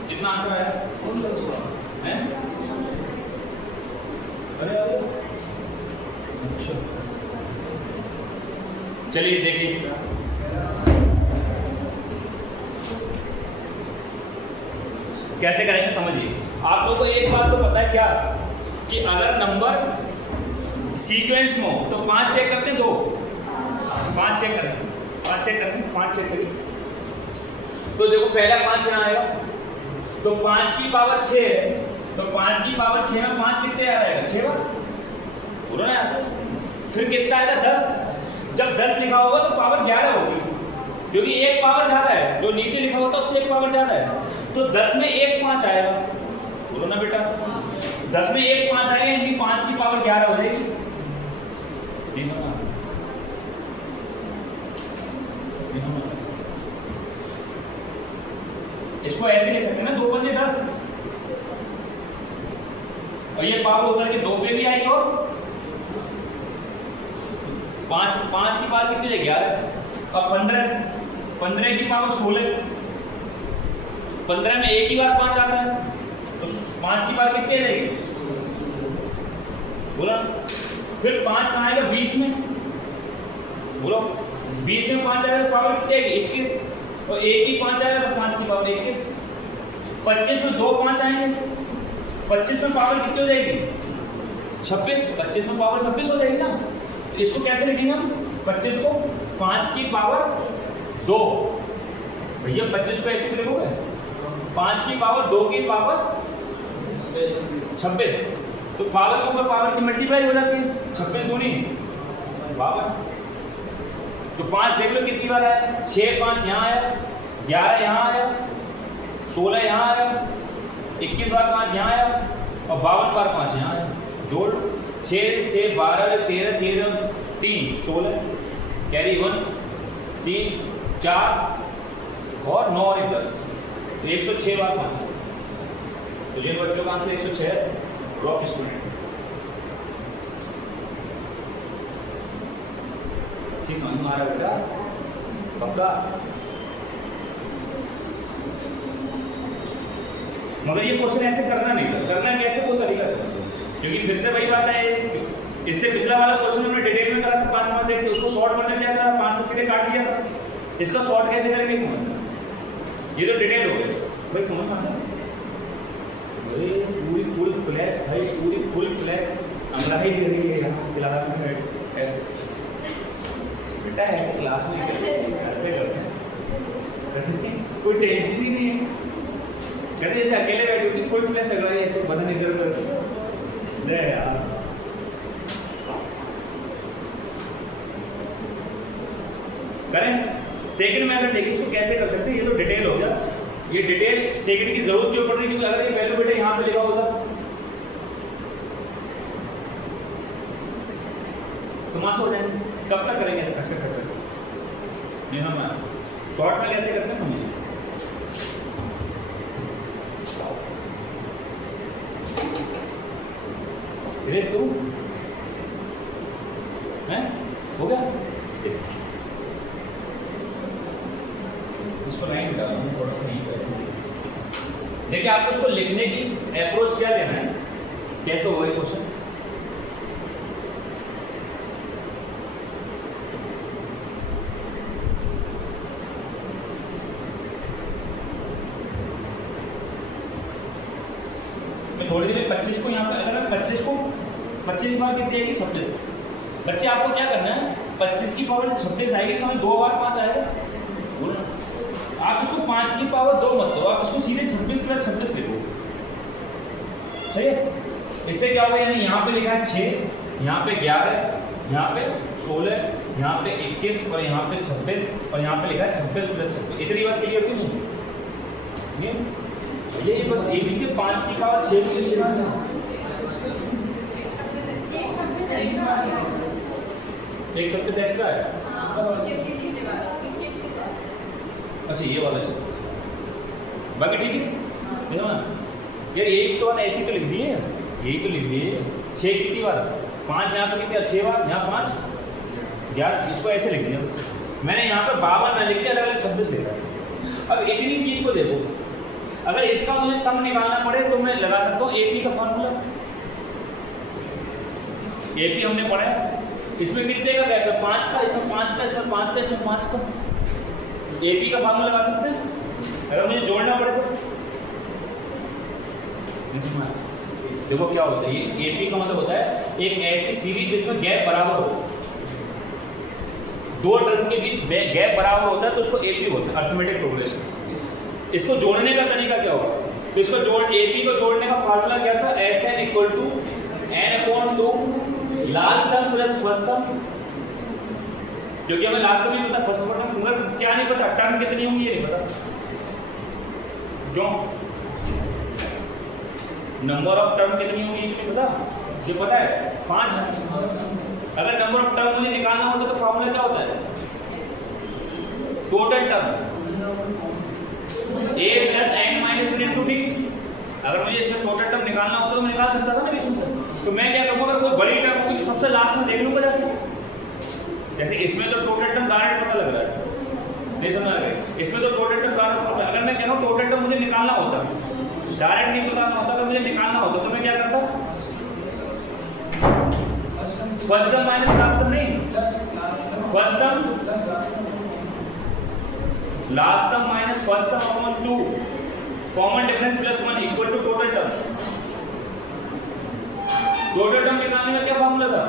कितना आंसर आया हैं? अरे अच्छा, चलिए देखिए कैसे करेंगे, समझिए। आप लोगों को एक बात तो पता है क्या, कि अगर नंबर सीक्वेंस में हो तो 5 चेक करते हैं, 2 5 चेक करें, 5 चेक करें, 5 चेक करें। तो देखो पहला 5 यहाँ आएगा, तो 5 की पावर 6 है, तो 5 की पावर 6 में 5 कितने आ जाएगा, 6 बार बोलो ना यार। फिर कितना आएगा, 10। जब 10 लिखा होगा तो पावर 11 होगी, क्योंकि एक पावर ज़्यादा है, जो नीचे लिखा होता है उससे एक पावर ज़्यादा है। तो 10 में 1 5 आएगा, बोलो ना बेटा, 10 में 1 5 आएगा, यानी 5 की पावर 11 हो जाएगी। इसको ऐसे लिख सकते हैं ना, 2 पंजे 10, और ये पावर उतर के 2 पे भी आएगी, और 5 की पावर कितनी है, 11, और 15 की पावर 16, 15 में एक ही बार 5 आता है, तो 5 की पावर कितनी रहेगी, बोला। फिर 5 कहाँ आएगा, 20 में, बोलो 20 में 5 आएगा तो पावर कितनी आएगी, 21, और एक ही 5 आएगा तो 5 की पावर 21। 25 में 2 5 आएंगे, 25 में पावर कितनी हो जाएगी, 26, 25 में पावर 26 हो जाएगी ना। इसको कैसे लिखेंगे हम, 25 को 5 की पावर 2, भैया 25 को ऐसे लिखोगे, 5 की पावर 2 की पावर 26, तो पावर के ऊपर पावर की मल्टीप्लाई हो जाती है, 26 दूनी पावर। तो 5 देख लो कितनी बार आया, 6 5 यहाँ आया, 11 यहाँ आया, 16 यहाँ आया, 21 बार 5 यहाँ आया, और 52 बार 5 यहाँ आया। जोड़ 6 6 12 13 13 3 16, कैरी 1 3 4 और 9 और 1 10, तो 106 बार 5। तो जिन बच्चों का आंसर 106 है, ड्रॉप स्टूडेंट। चीज समझ में आ रहा है बेटा, पक्का। मगर ये क्वेश्चन ऐसे करना नहीं था, करना कैसे वो तरीका से, क्योंकि फिर से वही बात है, इससे पिछला वाला क्वेश्चन हमने डिटेल में करा था, 5 मार्क्स देखते, उसको शॉर्ट करने क्या करा, 5 से सीधे काट लिया था। इसका शॉर्ट कैसे करेंगे समझ, ये तो डिटेल हो गया भाई, समझ में आता है। पूरी फुल फ्लैश भाई, पूरी फुल फ्लैश अंदर ही दे रही है क्लास में ऐसे, बेटा ऐसे क्लास में करते कोई टेंशन ही नहीं है, कहते जैसे अकेले बैठी होती, फुल फ्लैश लग रहा है ऐसे, बदन इधर उधर दे यार। करें सेकंड मेथड देखिए, इसको कैसे कर सकते हैं, ये तो डिटेल हो गया, ये डिटेल सेकंड की जरूरत क्यों पड़ रही है, क्योंकि अगर ये वैल्यू बेटा यहाँ पे लिखा होगा तो मास हो जाएंगे। कब तक करेंगे इसका, नहीं ना मैं शॉर्ट में कैसे करते हैं समझिए। इरेज करूं हैं, हो गया, उसको लाइन डालूं थोड़ा सा नहीं ऐसे। देखिए आपको उसको लिखने की अप्रोच क्या लेना है, कैसे होगा क्वेश्चन। मैं थोड़ी देर 25 को यहाँ पे, अगर 25 को 25 बार कितनी आएगी, 26। बच्चे आपको क्या करना है, 25 की पावर 26 आएगी, इसमें 2 बार 5 आएगा, बोलो आप इसको 5 की पावर 2 मत दो, आप इसको सीधे 26 + 26 लिखो, ठीक है। इससे क्या होगा, यानी यहाँ पे लिखा है 6, यहाँ पे 11, यहाँ पे 16, यहाँ पे 21 और यहाँ पे 26, और यहाँ पे लिखा है 26 + 26। इतनी बात क्लियर होगी नहीं, ये बस एक लिख के 5 की पावर 6 की 6 एक 26 एक्स्ट्रा है। अच्छा ये वाला चलो बाकी ठीक है देखो ना यार एक तो ऐसी तो लिख दिए यही तो लिख दिए 6 कितनी बार 5 यहाँ पर कितनी 6 बार यहाँ 5 यार इसको ऐसे लिख दिया बस मैंने यहाँ पर 52 ना लिख दिया अलग 26 लिखा है। अब इतनी चीज को देखो अगर इसका मुझे सम निकालना पड़े तो मैं लगा सकता हूँ एपी का फॉर्मूला एपी हमने पढ़ा है इसमें कितने का गैप है 5 का इसमें 5 का इसमें 5 का इसमें 5 का एपी का फॉर्मूला लगा सकते हैं अगर मुझे जोड़ना पड़े तो देखो क्या होता है ये एपी का मतलब होता है एक ऐसी सीरीज जिसमें गैप बराबर हो दो टर्म के बीच गैप बराबर होता है तो उसको एपी बोलते हैं अर्थमेटिक प्रोग्रेशन। इसको जोड़ने का तरीका क्या होगा तो इसको एपी को जोड़ने का फार्मूला क्या था S n equal to n upon 2 last term plus first term क्योंकि हमें लास्ट टर्म नहीं पता फर्स्ट टर्म मगर क्या नहीं पता टर्म कितनी होंगी ये नहीं पता क्यों नंबर ऑफ टर्म कितनी होंगी ये नहीं पता ये पता है 5 अगर नंबर ऑफ टर्म मुझे निकालना होता तो फॉर्मूला क्या होता है total term a plus n minus 1 into d अगर मुझे इसमें टोटल टर्म निकालना होता तो मैं निकाल सकता था ना बीच में तो मैं क्या करूँगा अगर कोई बड़ी टर्म होगी तो सबसे लास्ट में देख लूँगा जाके जैसे इसमें तो टोटल टर्म डायरेक्ट पता लग रहा है नहीं समझ आ रहा इसमें तो टोटल टर्म डायरेक्ट पता अगर मैं कह रहा हूँ टोटल टर्म मुझे निकालना होता डायरेक्ट नहीं बताना होता अगर मुझे निकालना होता तो मैं क्या करता first term minus last term नहीं first term last term minus first term upon 2 common difference plus 1 equal to total term निकालने का क्या फॉर्मूला था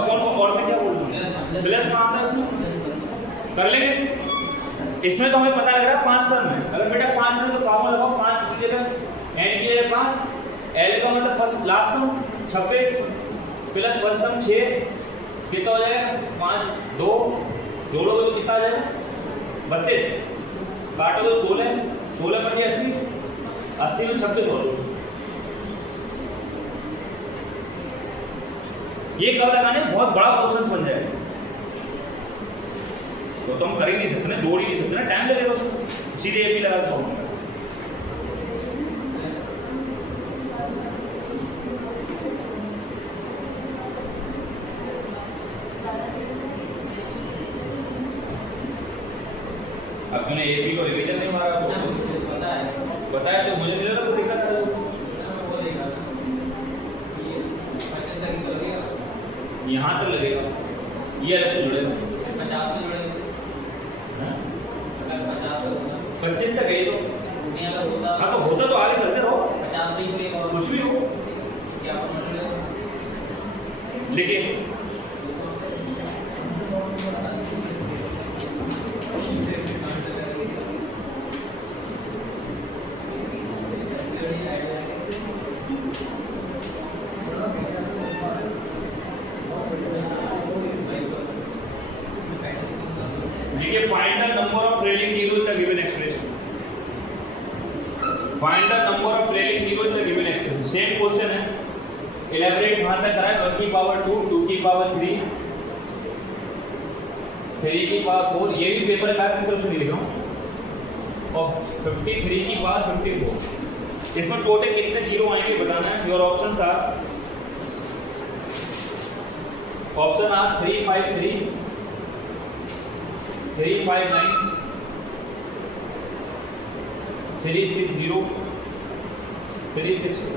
अपॉन को और में क्या बोलते हैं प्लस कहाँ था इसमें कर लेंगे इसमें तो हमें पता लग रहा है 5 टर्म है अगर बेटा 5 टर्म तो फॉर्मूला लगाओ 5 की जगह n की जगह 5 l का मतलब first last term 26 plus first term 6 कितना हो जाएगा 5 2 जोड़ोगे तो कितना आ जाएगा 32 काटो तो 16 16 बटे 80 80 में 26 और ये कब लगाने बहुत बड़ा क्वेश्चन बन जाएगा तो हम कर ही नहीं सकते ना जोड़ ही नहीं सकते ना टाइम लगेगा उसको सीधे एपी लगा छोड़ूंगा अब तूने एपी को रिवीजन नहीं मारा तो पता है तो मुझे मिला ना तो दिक्कत है यहाँ तक लगेगा ये अलग से जुड़ेगा 25 तक है ये तो हाँ तो होता तो आगे चलते रहो 50 कुछ भी हो लिखिए find the number of trailing zero in the given expression. Find the number of trailing zero in the given expression. Same question है. Elaborate वहाँ तक करा है 1 की पावर 2, 2 की पावर 3, 3 की पावर 4. ये भी पेपर का की तरफ से नहीं लिख रहा हूँ. और 53 की पावर 54. इसमें टोटल कितने जीरो आएंगे बताना है. Your options are option are 353, 359, 360, 360.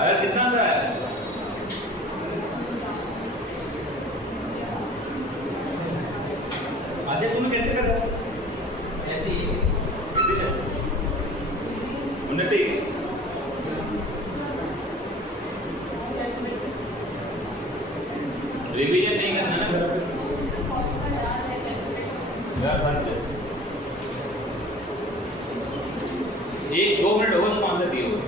आयस कितना आता है? आशीष तुम कैसे कर रहे हो? ऐसे ही उन्नति रिवीजन नहीं करना ना घर पे यार भर दे। 1-2 मिनट हो स्पॉन्सर दिए हुए।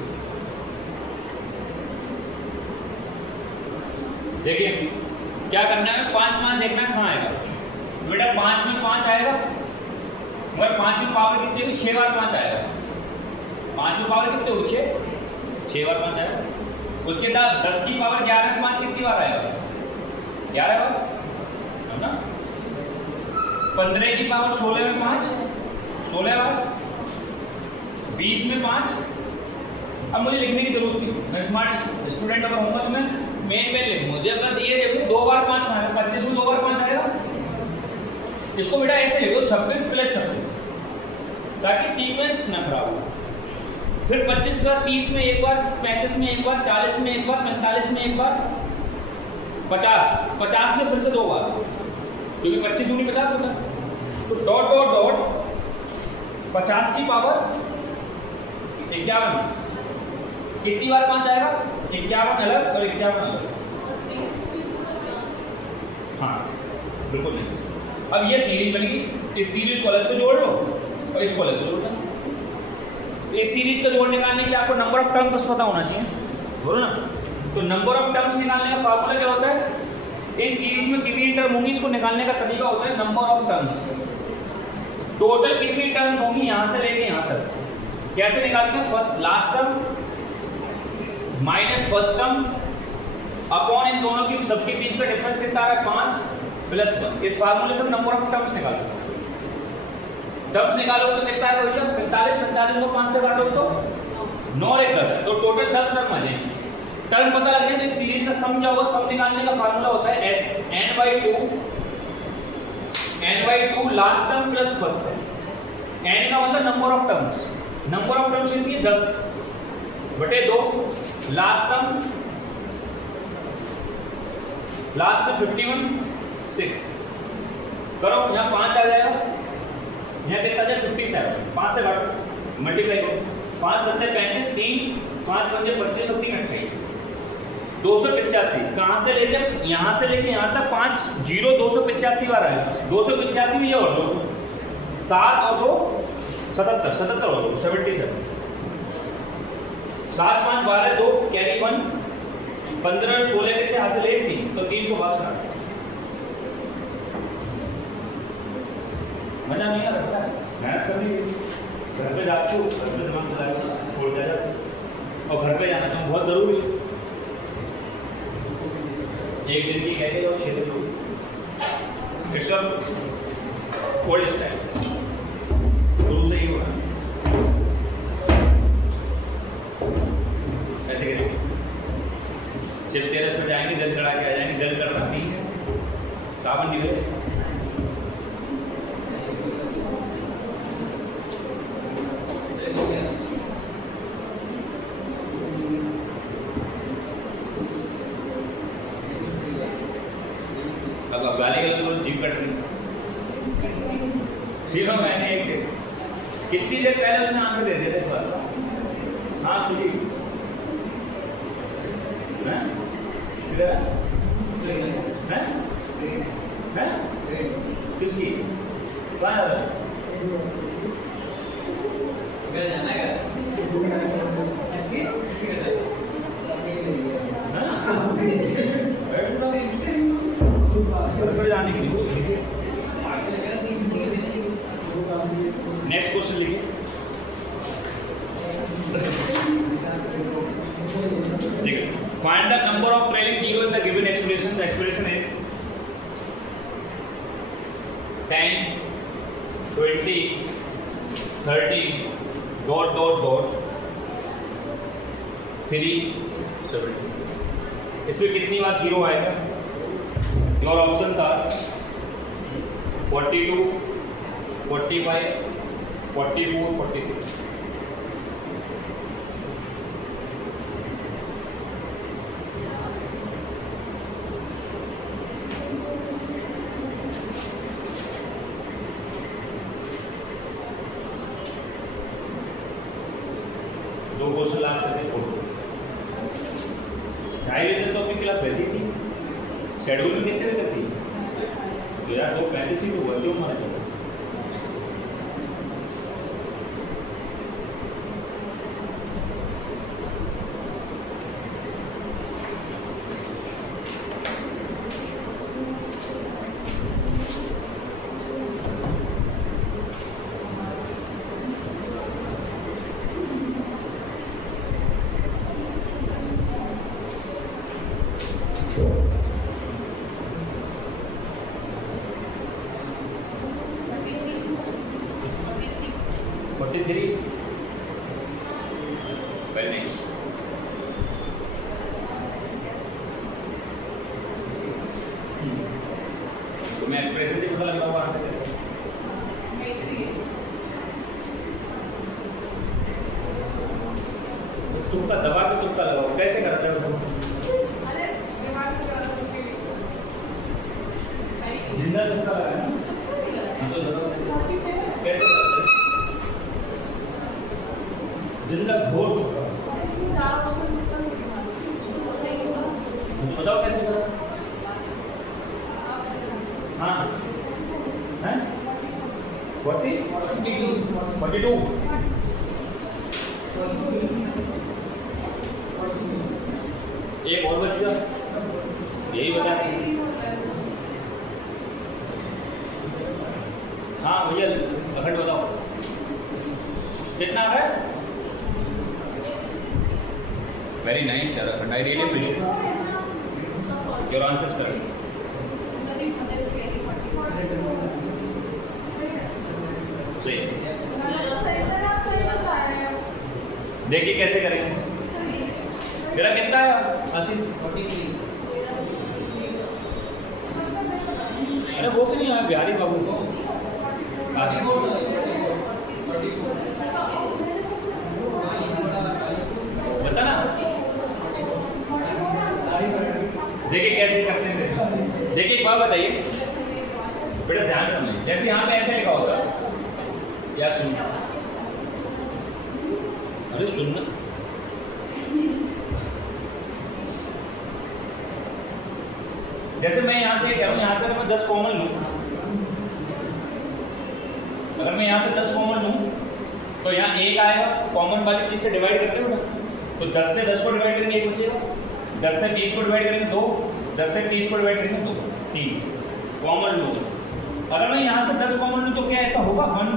देखिए क्या करना है, 5 देखना कहाँ आएगा बेटा। 5 में 5 आएगा, मगर 5 में पावर कितनी होगी? 6 बार 5 आएगा। 5 में पावर कितनी होगी? 6 बार 5 आएगा। उसके बाद 10 की पावर 11 में 5 कितनी बार आएगा? 11 बार है ना। 15 की पावर 16 में 5 16 बार। 20 में 5। अब मुझे लिखने की जरूरत नहीं, मैं स्मार्ट स्टूडेंट और होमवर्क में मेन लिख मुझे अगर ये देखो 2 बार 5 आएगा। 25 में 2 बार 5 आएगा। इसको बेटा ऐसे लिखो 26 प्लस 26, ताकि सीक्वेंस ना खराब हो। फिर 25 के बाद 30 में एक बार, 35 में एक बार, 40 में एक बार, 45 में एक बार, 50 में फिर से 2 बार, क्योंकि 25 दूनी 50 होता है। तो डॉट डॉट डॉट 50 की पावर 51 कितनी बार 5 आएगा? 51 अलग और 51 अलग। हाँ बिल्कुल नहीं। अब ये सीरीज बन गई, इस सीरीज को अलग से जोड़ लो और इसको अलग से जोड़ लो। इस सीरीज को जोड़ निकालने के लिए आपको नंबर ऑफ टर्म्स पता होना चाहिए, बोलो ना। तो नंबर ऑफ टर्म्स निकालने का फार्मूला क्या होता है? इस सीरीज में कितनी टर्म होंगी, इसको निकालने का तरीका होता है नंबर ऑफ टर्म्स। टोटल कितनी टर्म्स होंगी यहाँ से लेके यहाँ तक, कैसे निकालते हैं? First last term minus first term upon इन दोनों की सबके बीच का डिफरेंस कितना आ रहा है? 5 प्लस 1। इस फार्मूले से नंबर ऑफ टर्म्स निकाल सकते हैं। टर्म्स निकालो तो कितना है भैया? 45 को 5 से काटो तो 9 और 1 10, तो टोटल 10 टर्म आ जाएंगे। टर्म पता लग गया तो इस सीरीज का सम क्या होगा? सम निकालने का फार्मूला होता है s n/2 last term plus first term. n का मतलब number of terms, number of terms कितनी है? 10/2 लास्ट टर्म, लास्ट में 51 6 करो, यहाँ 5 आ जाएगा, यहाँ कितना आ जाए? 57। 5 से काटो, मल्टीप्लाई करो, 5 7 35, 3 5 5 25 और 3 28, 285। कहाँ से लेकर यहाँ से लेकर यहाँ तक 5 0 285 बार आएगा। 285 में ये और दो 7 और 2 77 77 और 2 77। 7 5 12 2 कैरी 1 15 16 के 6 हासिल 1 3, तो 305 का मजा नहीं आ रहा, मेहनत करनी है। घर पे जाते हो, घर पे दिमाग चलाएगा, छोड़ दिया जाता है। और घर पे जाना तो बहुत ज़रूरी है। एक दिन की कहते हो 6 दिन, इट्स ओल्ड स्टाइल, गुरु से ही होगा। ऐसे करेंगे, शिव तेरस पर जाएंगे, जल चढ़ा के आ जाएंगे, जल चढ़ रहा नहीं है, सावन निकले। अब गाली गलत बोलो, जीप कट रही। ठीक है, मैंने एक कितनी देर पहले उसने आंसर दे दिया था इस बार। हाँ सुनिए, किसकी कहाँ जाने के लिए। नेक्स्ट क्वेश्चन लिखिए। Find the number of trailing zero in the given expression. The expression is 10, 20, 30, dot dot dot 3, 70. इसमें कितनी बार जीरो आएगा? Your options are 42, 45, 44, 43. दो क्वेश्चन लास्ट करके छोड़ दो। 2:30 बजे तो अपनी क्लास वैसी थी, शेड्यूल में कितने बजे तक थी? तो यार 2:35 ही तो हुआ, क्यों माना जाता? तो मैं एक्सप्रेशन से पता लगा हुआ आंसर कैसे? तुक्का दबा के तुक्का लगाओ, कैसे करते हो? जिंदा तुक्का लगाना कैसे करते हो? जिंदा घोर तुक्का बताओ कैसे करो? हाँ हैं 42 एक और बचेगा, यही बता। हाँ भैया अखंड बताओ कितना है? वेरी नाइस यार अखंड, I really appreciate your answers correct. देखिए कैसे करेंगे। मेरा कितना है आशीष? अरे वो भी नहीं है बिहारी बाबू को बता ना। देखिए कैसे करते हैं। देखिए एक बात बताइए बेटा, ध्यान रखना। जैसे यहाँ पे ऐसे लिखा होता यार, सुन अरे सुनना, जैसे मैं यहाँ से कह रहा हूँ, यहाँ से अगर मैं 10 कॉमन लूँ, अगर मैं यहाँ से 10 कॉमन लूँ तो यहाँ एक आएगा, कॉमन वाली चीज़ से डिवाइड करते हो ना, तो 10 से 10 को डिवाइड करेंगे एक बचेगा, 10 से 20 को डिवाइड करेंगे 2, 10 से 30 को डिवाइड करेंगे 2, 3 कॉमन लो अगर मैं यहाँ से 10 कॉमन लूँ तो क्या ऐसा होगा 1,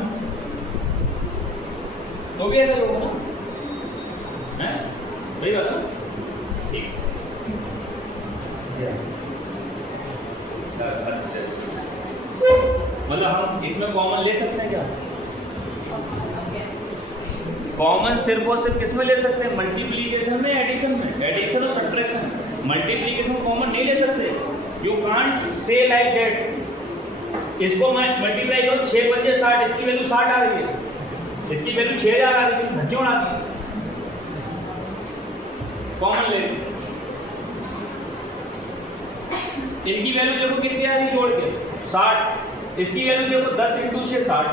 तो भी ऐसा होगा ना, है वही बात है। ठीक मतलब हम इसमें कॉमन ले सकते हैं क्या? कॉमन सिर्फ और सिर्फ किसमें ले सकते हैं? मल्टीप्लीकेशन में, एडिशन में। एडिशन और सब्ट्रैक्शन, मल्टीप्लीकेशन में कॉमन नहीं ले सकते। You can't say like that. इसको मैं मल्टीप्लाई करूँ 6 पंजे 60, इसकी वैल्यू 60 आ रही है, इसकी वैल्यू 6000 आ रही है, क्यों आती है? कॉमन ले। इनकी वैल्यू देखो कितनी आ रही जोड़ के 60, इसकी वैल्यू देखो 10 × 6 60।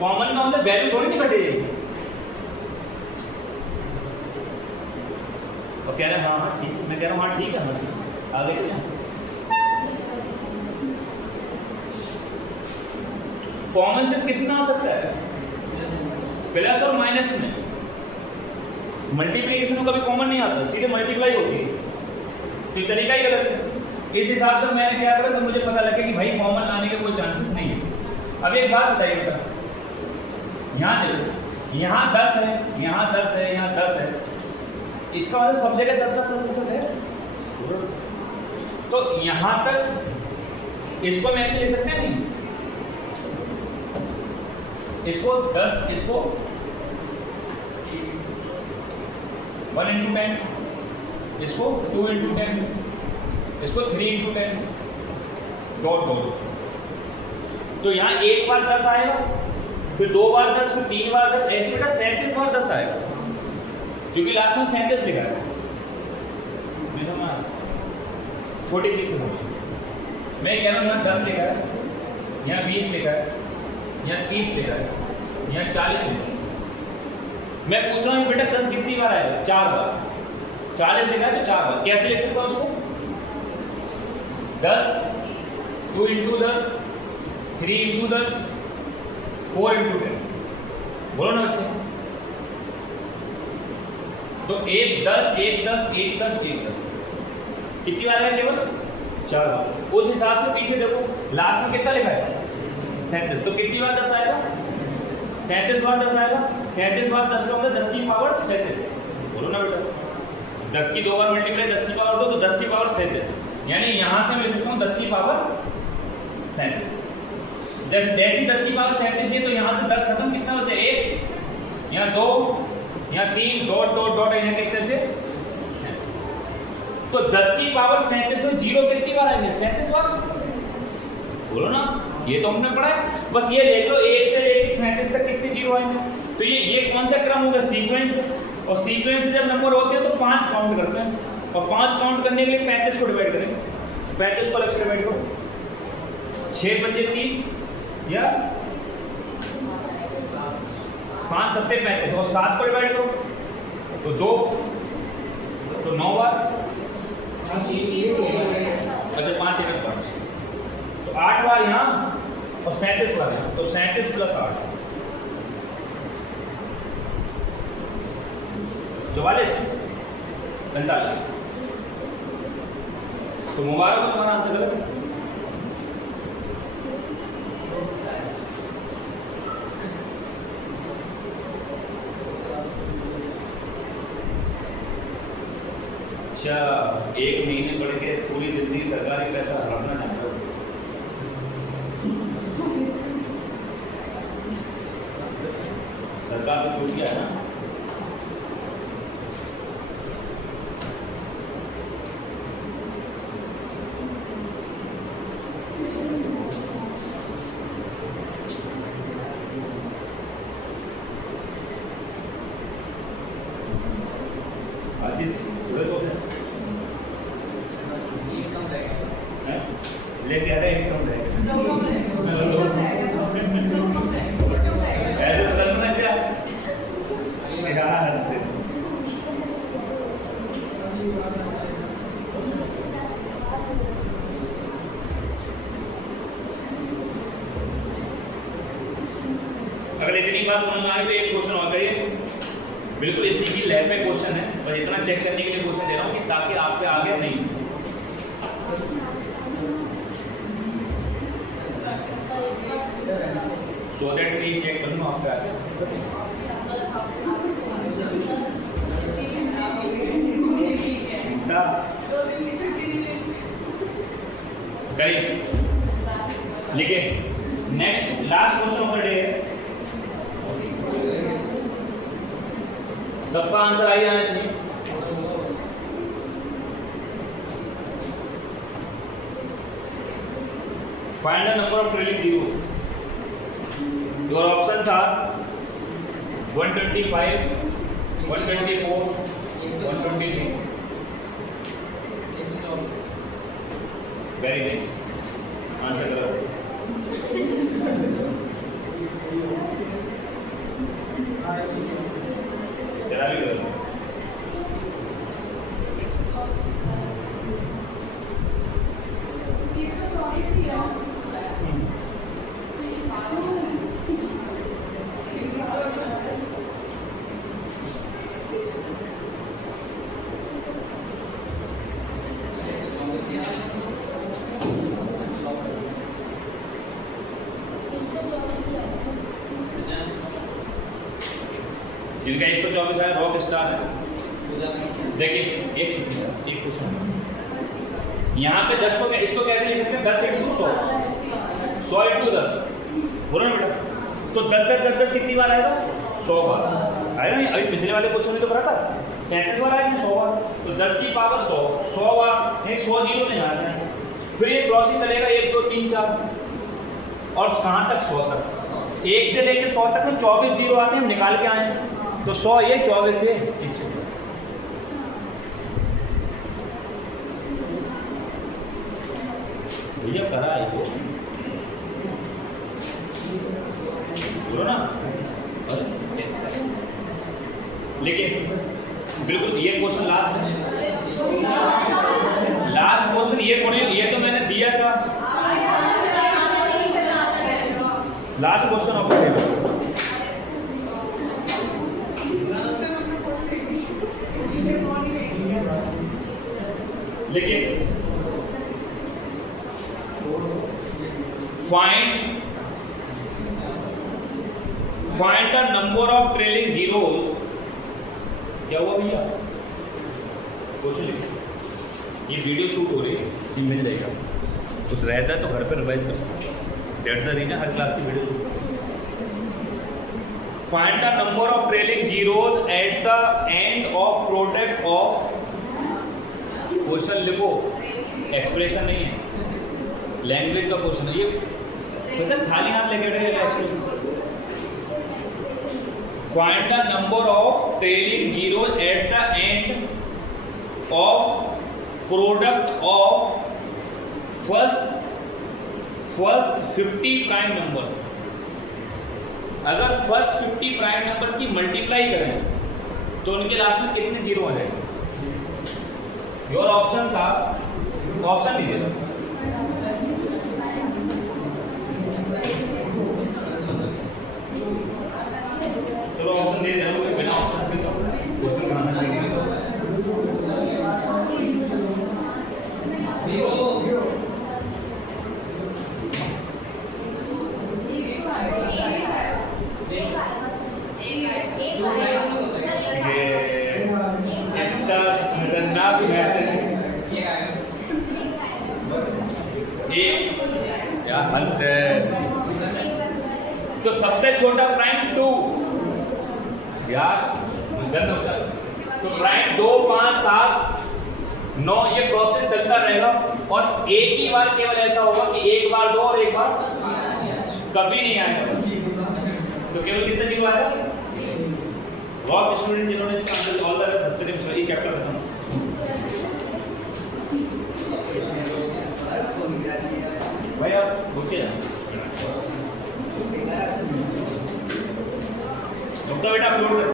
कॉमन का मतलब वैल्यू थोड़ी नहीं घटेगी। और कह रहे हैं हाँ ठीक, मैं कह रहा हूँ हाँ ठीक है, हाँ आगे चलें। कॉमन सिर्फ किसमें आ सकता है? प्लस और माइनस में। मल्टीप्लिकेशन में कभी कॉमन नहीं आता, सीधे मल्टीप्लाई होती है, तो तरीका ही गलत है। इस हिसाब से मैंने क्या करा तो मुझे पता लगा कि भाई कॉमन लाने के कोई चांसेस नहीं है। अब एक बात बताइए बेटा, यहाँ देखो, यहाँ 10 है, यहाँ 10 है, यहाँ 10 है, इसका मतलब सब जगह 10 है। तो यहाँ तक इसको मैं ऐसे ले सकते हैं नहीं, इसको 10, इसको 1 × 10, इसको 2 × 10, इसको 3 × 10, डॉट डॉट। तो यहाँ एक बार 10 आएगा, फिर 2 बार 10, फिर 3 बार 10, ऐसे बेटा 37 बार 10 आएगा, क्योंकि लास्ट में 37 लिखा है। छोटी चीज से मैं कह रहा हूँ यहाँ 10 लिखा है, यहाँ 20 लिखा है, यहाँ 30 लिखा है, यहाँ 40 लिखा है। मैं पूछ रहा हूँ बेटा 10 कितनी बार आएगा? 4 बार। 40 लिखा है तो 4 बार। कैसे लिख सकता हूँ उसको? 10, 2 × 10, 3 × 10, 4 × 10। बोलो ना बच्चे। तो 1 10, 1 10, 1 10, 1 10 कितनी बार है? केवल 4 बार। उस हिसाब से पीछे देखो, लास्ट में कितना लिखा है? 37। तो कितनी बार 10 आएगा? 37 बार 10 आएगा। 37 बार 10 का मतलब 10 की पावर 37। बोलो ना बेटा, 10 की 2 बार मल्टीप्लाई 10 की पावर 2, तो 10 की पावर 37। यानी यहाँ से मैं लिख सकता हूँ 10 की पावर 37। जैसी 10 की पावर 37 है तो यहाँ से 10 खत्म, कितना बचे? 1, यहाँ 2, यहाँ 3, डॉट डॉट डॉट, यहाँ कितने बचे? तो 10 की पावर 37 में 0 कितनी बार आएंगे? 37 बार। बोलो ना, ये तो हमने पढ़ा है। बस ये देख लो 1 से लेकर 37 तक कितने 0 आएंगे। तो ये कौन सा क्रम होगा? सीक्वेंस। और सीक्वेंस से जब नंबर होते हैं तो 5 काउंट करते हैं, और 5 काउंट करने के लिए 35 को डिवाइड करेंगे। 35 को अलग से डिवाइड करो, 6 पंजे 30 या 5 सत्ते 35, और 7 को डिवाइड करो तो 2, तो 9 बार। अच्छा 5 1 5, तो 8 बार यहाँ और 37 बार यहाँ, तो 37 + 8 44 45। तो मुबारक हो, तुम्हारा आंसर गलत है। अच्छा, 1 महीने पढ़ के पूरी जिंदगी सरकारी पैसा हड़पना चाहता हूँ। सरकार तो छूट गया है ना। आशीष लेके आ रहे हैं, कम ऐसे तो करना क्या यार। अगर इतनी बात समझ में आई तो एक क्वेश्चन और करिए, बिल्कुल इसी की लैब में क्वेश्चन है, बस इतना चेक करने के लिए क्वेश्चन दे रहा हूँ कि ताकि आप पे आगे नहीं। सो दैट मैं चेक कर लूँ आपके आगे। लिखे next last question of the day है, सबका आंसर आ ही जाना चाहिए। Find the number of trailing zeros. Your options are 125, 124, 123. Very nice. Answer करो। जरा भी करो। जिनका 124 है रॉक स्टार है। देखिए एक क्वेश्चन यहाँ पे 10 को इसको कैसे लिख सकते हैं? 10 इंटू 100, 100 इंटू 10 बोलो ना बेटा। तो 10 कितनी बार आएगा? 100 बार आएगा नहीं? अभी पिछले वाले क्वेश्चन में तो करा था 37 बार आएगा 100 बार। तो 10 की पावर 100 बार नहीं, 100 जीरो नहीं आ जाए। फिर ये प्रोसेस चलेगा 1 2 3 4 और कहाँ तक? 100 तक। 1 से लेकर 100 तक में 24 जीरो आते हैं, हम निकाल के आए हैं। तो 100 ये 24 ये भैया करा है वो बोलो ना। लेकिन बिल्कुल ये क्वेश्चन लास्ट है, लास्ट क्वेश्चन ये तो मैंने दिया था लास्ट क्वेश्चन ऑफ लेकिन find the number of trailing zeros. क्या हुआ भैया? क्वेश्चन लिखिए। ये वीडियो शूट हो रही है, ये मिल जाएगा। कुछ रहता है तो घर पे रिवाइज कर सकते हैं। दैट्स द रीजन हर क्लास की video shoot. Find the number of trailing zeros at the end of product of. Question लिखो, एक्सप्रेशन नहीं है, लैंग्वेज का क्वेश्चन है ये। मतलब खाली हाथ लेके expression. Find the number of trailing zeros at the end of product of first 50 prime numbers. अगर फर्स्ट 50 प्राइम नंबर्स की मल्टीप्लाई करें तो उनके लास्ट में कितने जीरो आ जाएंगे? योर ऑप्शंस आर, ऑप्शन नहीं देना। चलो ऑप्शन दे देना, कोई बिना ऑप्शन के तो क्वेश्चन बनाना चाहिए। तो सबसे छोटा प्राइम 2 यार, तो प्राइम 2 5 7 9 ये प्रोसेस चलता रहेगा। और एक ही बार केवल ऐसा होगा कि एक बार 2 और एक बार कभी नहीं आएगा। तो केवल कितना जीरो आएगा? रॉक स्टूडेंट जिन्होंने इसका आंसर ऑल द बेस्ट हंसते हुए ये चैप्टर खत्म। भाई आप रुकिए बेटा अपलोड